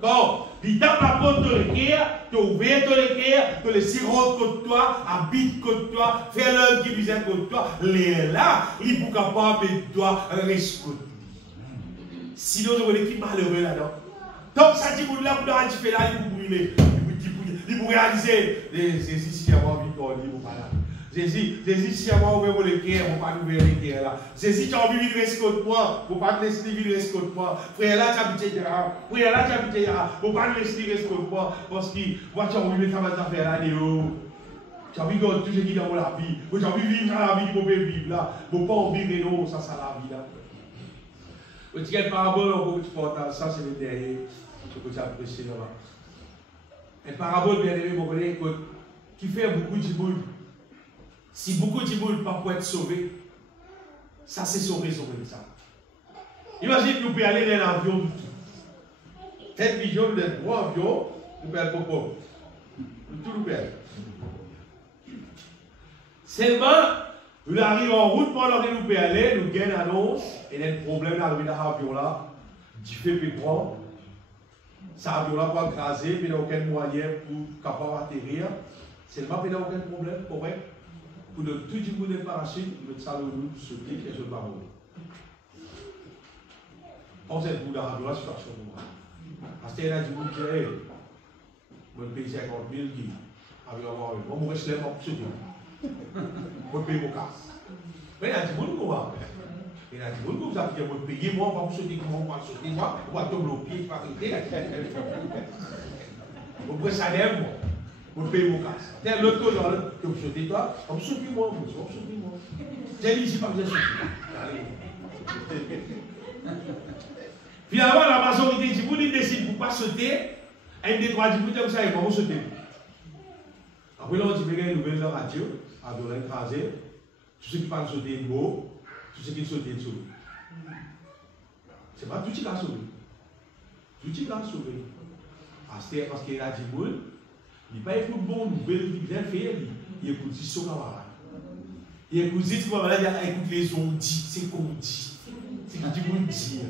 quand il tape la porte de l'équerre, tu ouvres ton équerre, tu laisses rentrer contre toi, habite contre toi, faire l'œuvre qui vise contre toi, les là, il est capable de toi rescouter. Sinon, on est qui malheureux là-dedans. Donc, ça dit, vous là, vous avez fait là, il vous brûler. Il vous réaliser, Jésus, si il y a envie de toi, il vous parler. Jésus, si il y a ouvert le cœur, il ne faut pas ouvrir le cœur là. Jésus, tu as envie de rescouter moi, il ne faut pas te laisser vivre rescouter moi. Frère là, tu habites là. Frère là, tu habites là. Il ne faut pas te laisser rescouter moi. Parce que moi, tu as envie de faire des affaires là, tu as envie de tout ce qui est dans la vie. Tu as envie de vivre la vie que vous pouvez vivre là. Il ne faut pas envie de non, ça, c'est la vie là. Tu as une parabole, tu portes ça, c'est le dernier. Ce que tu as apprécié là. Une parabole, bien aimé, vous connaissez, qui fait beaucoup de monde. Si beaucoup de monde ne peuvent pas être sauvés, ça c'est sauvé ça. Imagine nous pouvons aller dans l'avion du tout. Cette vision de gros avion, nous pouvons être pauvres. Tout nous perd. Seulement, nous arrivons en route pendant que nous pouvons aller, nous gagnons l'annonce, et il y a un problème d'arriver dans l'avion là, du fait plus grand. Ça avion là pour écraser, mais il n'y a aucun moyen pour capable atterrir. Seulement, il n'y a aucun problème, correct. Pour tout le monde est parachute, le salon nous sauter et je ne vais pas mourir. On s'est dit, dans la situation, parce qu'il y a des gens qui disent, je paye 50 000 qui avec un mari. Moi, je reste là pour sauter. Je paye mon casse. Mais il y a des gens qui va. Il y a des gens qui vont payer, moi, on va sauter, comment on va sauter, moi, on va tomber au pied, pas arrêter. On prend ça d'air, moi. On paye mon casse. T'es l'autre côté, tu me sauter, toi, on me saute, moi, on me saute, moi. J'ai dit ici, pas besoin de sauter. Allez. Finalement, la majorité du monde décide pour ne pas sauter. Un des trois du monde, vous savez, comment sauter. Après, là, on dit, il y a une nouvelle de radio, à de l'écraser. Tous ceux qui parlent sauter de beau, tous ceux qui sautent de sauver. Ce n'est pas tout qui l'a sauvé. Tout qui l'a sauvé. Parce qu'il y a du monde, il n'est pas écoute bon nouvelle, il vient faire, il écoute son camarade. Il écoute ce camarade, il écoute les ondits, c'est qu'on dit. C'est ce que monde dit.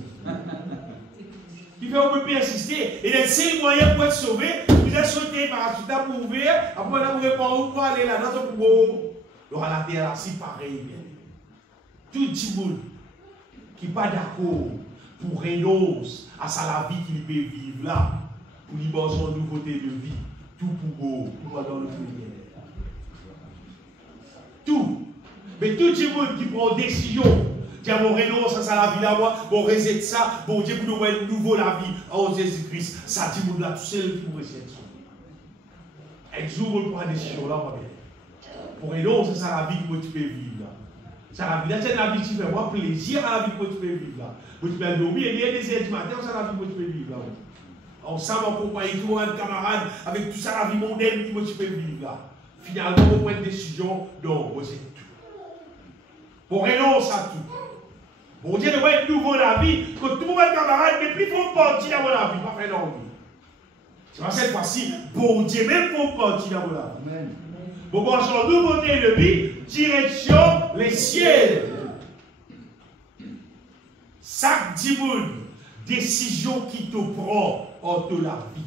Il fait on peut persister. Et les seuls moyens pour être sauvé, vous avez sauté par tout à pour ouvrir, après là, vous ne pouvez pas où pour aller là-dedans pour vous. Alors à la terre, c'est pareil. Tout le monde qui n'est pas d'accord pour renoncer à la vie qu'il peut vivre là, pour libérer son nouveauté de vie, tout pour vous, pour dans le futur. Tout. Mais tout le monde qui prend une décision, qui a mon renonce à la vie là-bas, bon reset ça, bon Dieu pour nous mettre nouveau la vie en Jésus-Christ, ça dit monde là tout seul pour reset ça. Et jour pour prendre une décision là, pas bien. Pour renoncer à la vie que tu peux vivre là. Ça la vie là, c'est la vie qui fait moi plaisir à la vie que tu peux vivre là. Tu peux dormir et bien des heures du matin, c'est la vie que tu peux vivre là. Ensemble en compagnie, tout un camarade, avec tout ça la vie mondaine que tu peux vivre là. Finalement, on prend une décision, non, c'est tout. Pour renoncer à tout. Bon Dieu doit être nouveau la vie, que tout le monde camarade, mais plus faut partir dans la vie, pas faire dans la vie. C'est pas cette fois-ci, bon Dieu même faut partir dans la vie. Bon, bon, sur nouveauté de vie, direction les ciels. Chaque décision qui te prend entre la vie,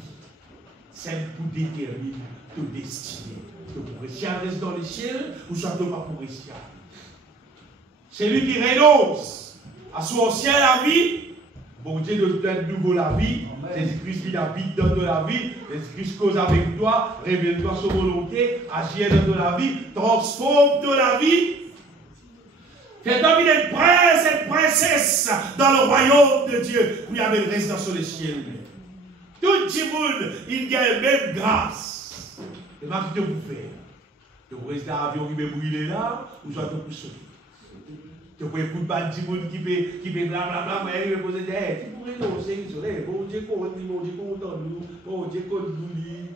c'est pour déterminer ta destinée. Tu pourrais rester dans les ciels ou soit tu ne pas pour rester. C'est lui qui renonce à son ancien la vie. Bon Dieu de donner nouveau la vie. Jésus-Christ qui habite dans la vie. Jésus-Christ cause avec toi. Révèle-toi sa volonté. Agis dans la vie. Transforme de la vie. Fais-toi une prince et une princesse dans le royaume de Dieu. Pour y avoir une résidence sur les cieux. Tout le monde, il gagne la même grâce. Et ma vie de vous faire. Tu peux rester dans l'avion qui peut brûler là, ou soit tu peux sauter. Tu peux écouter des gens qui peut blablabla, mais il peut poser des questions. Tu pourrais lancer le soleil. Bon Dieu, bon Dieu, content nous. Bon Dieu, content nous.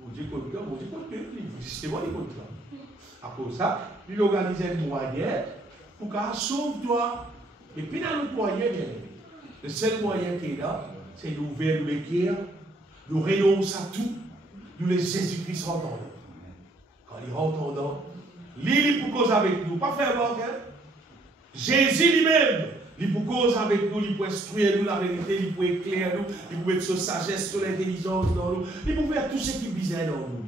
Bon Dieu, content nous. Bon Dieu, content nous. Justement, il est content. À cause de ça, il organise un moyen pour qu'à sauve-toi. Et puis dans le moyen, le seul moyen qui est là, c'est d'ouvrir le cœur, de renoncer à tout, nous laisser Jésus-Christ entendre. Quand il rentre entendant, il pour cause avec nous, pas faire bordel. Jésus lui-même, il pour cause avec nous, il pour instruire nous la vérité, il pour éclairer nous, il pour mettre sa sagesse, son intelligence dans nous, il pour faire tout ce qui est bizarre dans nous.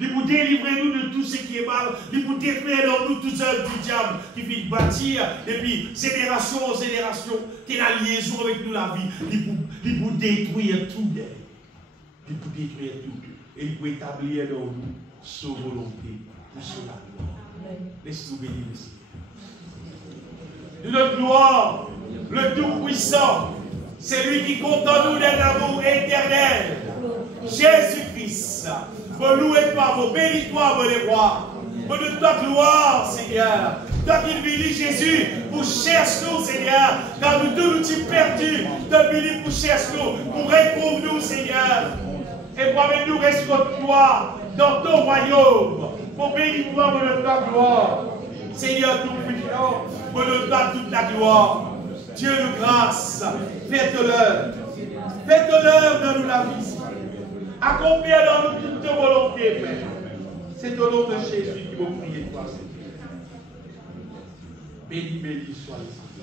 Il pour délivrer nous de tout ce qui est mal, il pour détruire dans nous toutes œuvres du diable qui vient bâtir, et puis génération en génération, qui est la liaison avec nous la vie, il pour détruire tout. Il pour détruire tout. Et il pour établir dans nous sa volonté pour son gloire. Laissez-nous bénir le Seigneur. Le gloire, le Tout-Puissant, c'est lui qui compte en nous d'un amour éternel. Jésus-Christ, vous louez toi, vous bénis toi, vous les rois. Vous de ta gloire, Seigneur. Toi qui bénis Jésus, pour chercher nous, Seigneur. Car nous tous nous sommes perdus. Te bénis pour chercher nous, pour retrouver nous, Seigneur. Et pour nous restons toi dans ton royaume. Pour bénir toi, vous de ta gloire. Seigneur Tout-Puissant, vous de toi toute la gloire. Dieu de grâce, faites-le. Faites-le dans nous la vie. Accomplis dans nous toute ta volonté, Père. C'est au nom de Jésus qui vous priez, toi, Seigneur. Béni, béni soit le Seigneur.